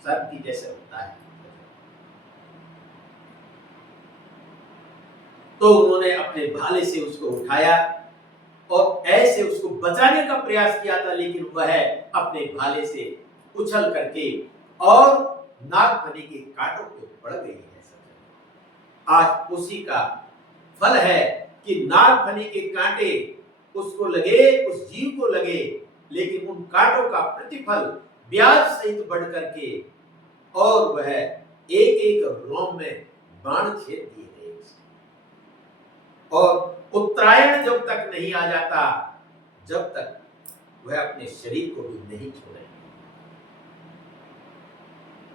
सर्प की जैसे होता है। तो उन्होंने अपने भाले से उसको उठाया और ऐसे उसको बचाने का प्रयास किया था, लेकिन वह अपने भाले से उछल करके और नागफनी के कांटों पे पड़ गई है। आज उसी का फल है कि नागफनी के कांटे उसको लगे, उस जीव को लगे, लेकिन उन कांटों का प्रतिफल ब्याज सहित बढ़ करके और वह एक एक रोम में बाण छेद दिए गए। और उत्तरायण जब तक नहीं आ जाता, जब तक वह अपने शरीर को भी नहीं छोड़े।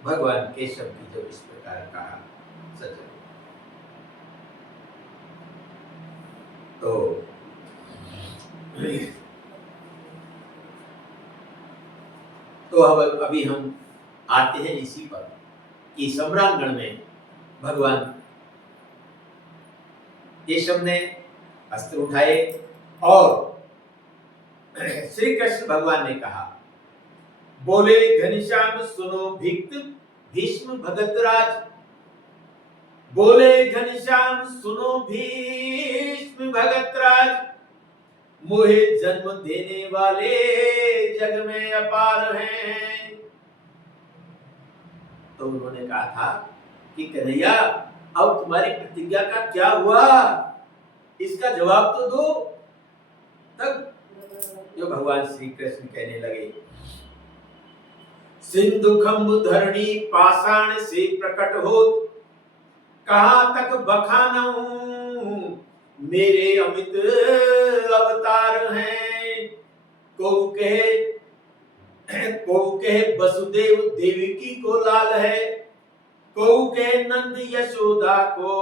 भगवान केशव की जब इस प्रकार कहा सज्जन, तो अब अभी हम आते हैं इसी पर कि सम्रांगण में भगवान केशव ने अस्त्र उठाए और श्री कृष्ण भगवान ने कहा, बोले घनश्याम सुनो भिक्त भीष्म भगतराज, बोले घनश्याम सुनो भीष्म भगतराज, मोहे जन्म देने वाले जग में अपार हैं। तो उन्होंने कहा था कि कन्हैया, अब तुम्हारी प्रतिज्ञा का क्या हुआ, इसका जवाब तो दो। तब जो भगवान श्री कृष्ण कहने लगे, सिंधु खंभ धरणी पाषाण से प्रकट होत, कहां तक बखानऊं मेरे अमित अवतार हैं। को कहे वसुदेव देवकी को लाल है, को कहे नंद यशोदा को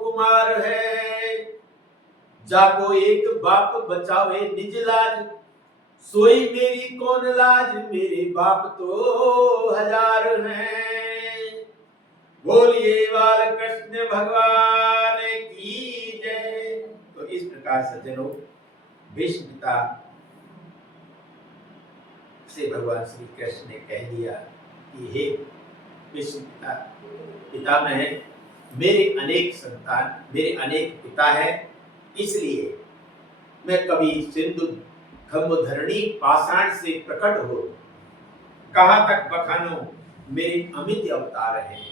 कुमार है। जाको एक बाप बचावे निज लाज, सोई मेरी कौन लाज, मेरे बाप तो 1000 हैं। बोलिए बाल कृष्ण भगवान की जय। तो इस प्रकार सज्जनों, भीष्म पिता से भगवान श्री कृष्ण ने कह दिया कि हे भीष्म पितामह, मेरे अनेक संतान, मेरे अनेक पिता हैं, इसलिए मैं कभी सिंधु खंभ धरणी पाषाण से प्रकट हो, कहां तक बखानो मेरे अमित अवतार हैं।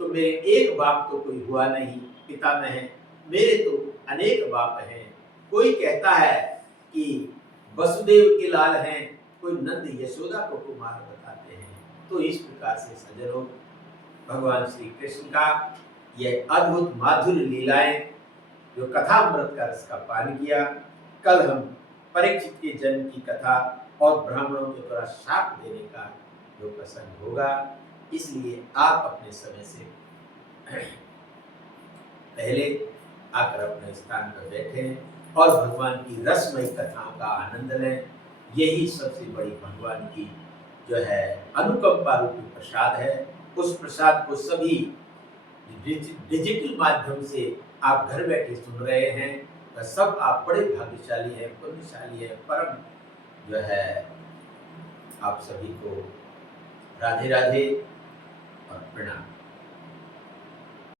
तो मेरे एक बाप तो कोई हुआ नहीं पितामह, मेरे तो अनेक बाप हैं। कोई कहता है कि वसुदेव के लाल हैं, कोई नंद यशोदा को कुमार बताते हैं। तो इस प्रकार से सज्जनों, भगवान श्री कृष्ण का यह अद्भुत माधुर्य लीलाएं जो कथामृत का रस का पान किया। कल हम परीक्षित के जन्म की कथा और ब्राह्मणों के द्वारा शाप देने का जो प्रसंग होगा, इसलिए आप अपने समय से पहले आकर अपने स्थान पर बैठें और भगवान की रसमयी कथाओं का आनंद लें। यही सबसे बड़ी भगवान की जो है अनुकंपा रूपी प्रसाद है। उस प्रसाद को सभी डिजिटल माध्यम से आप घर बैठे सुन रहे हैं। सब आप बड़े भाग्यशाली हैं, पुण्यशाली हैं। परम जो है आप सभी को राधे राधे और प्रणाम।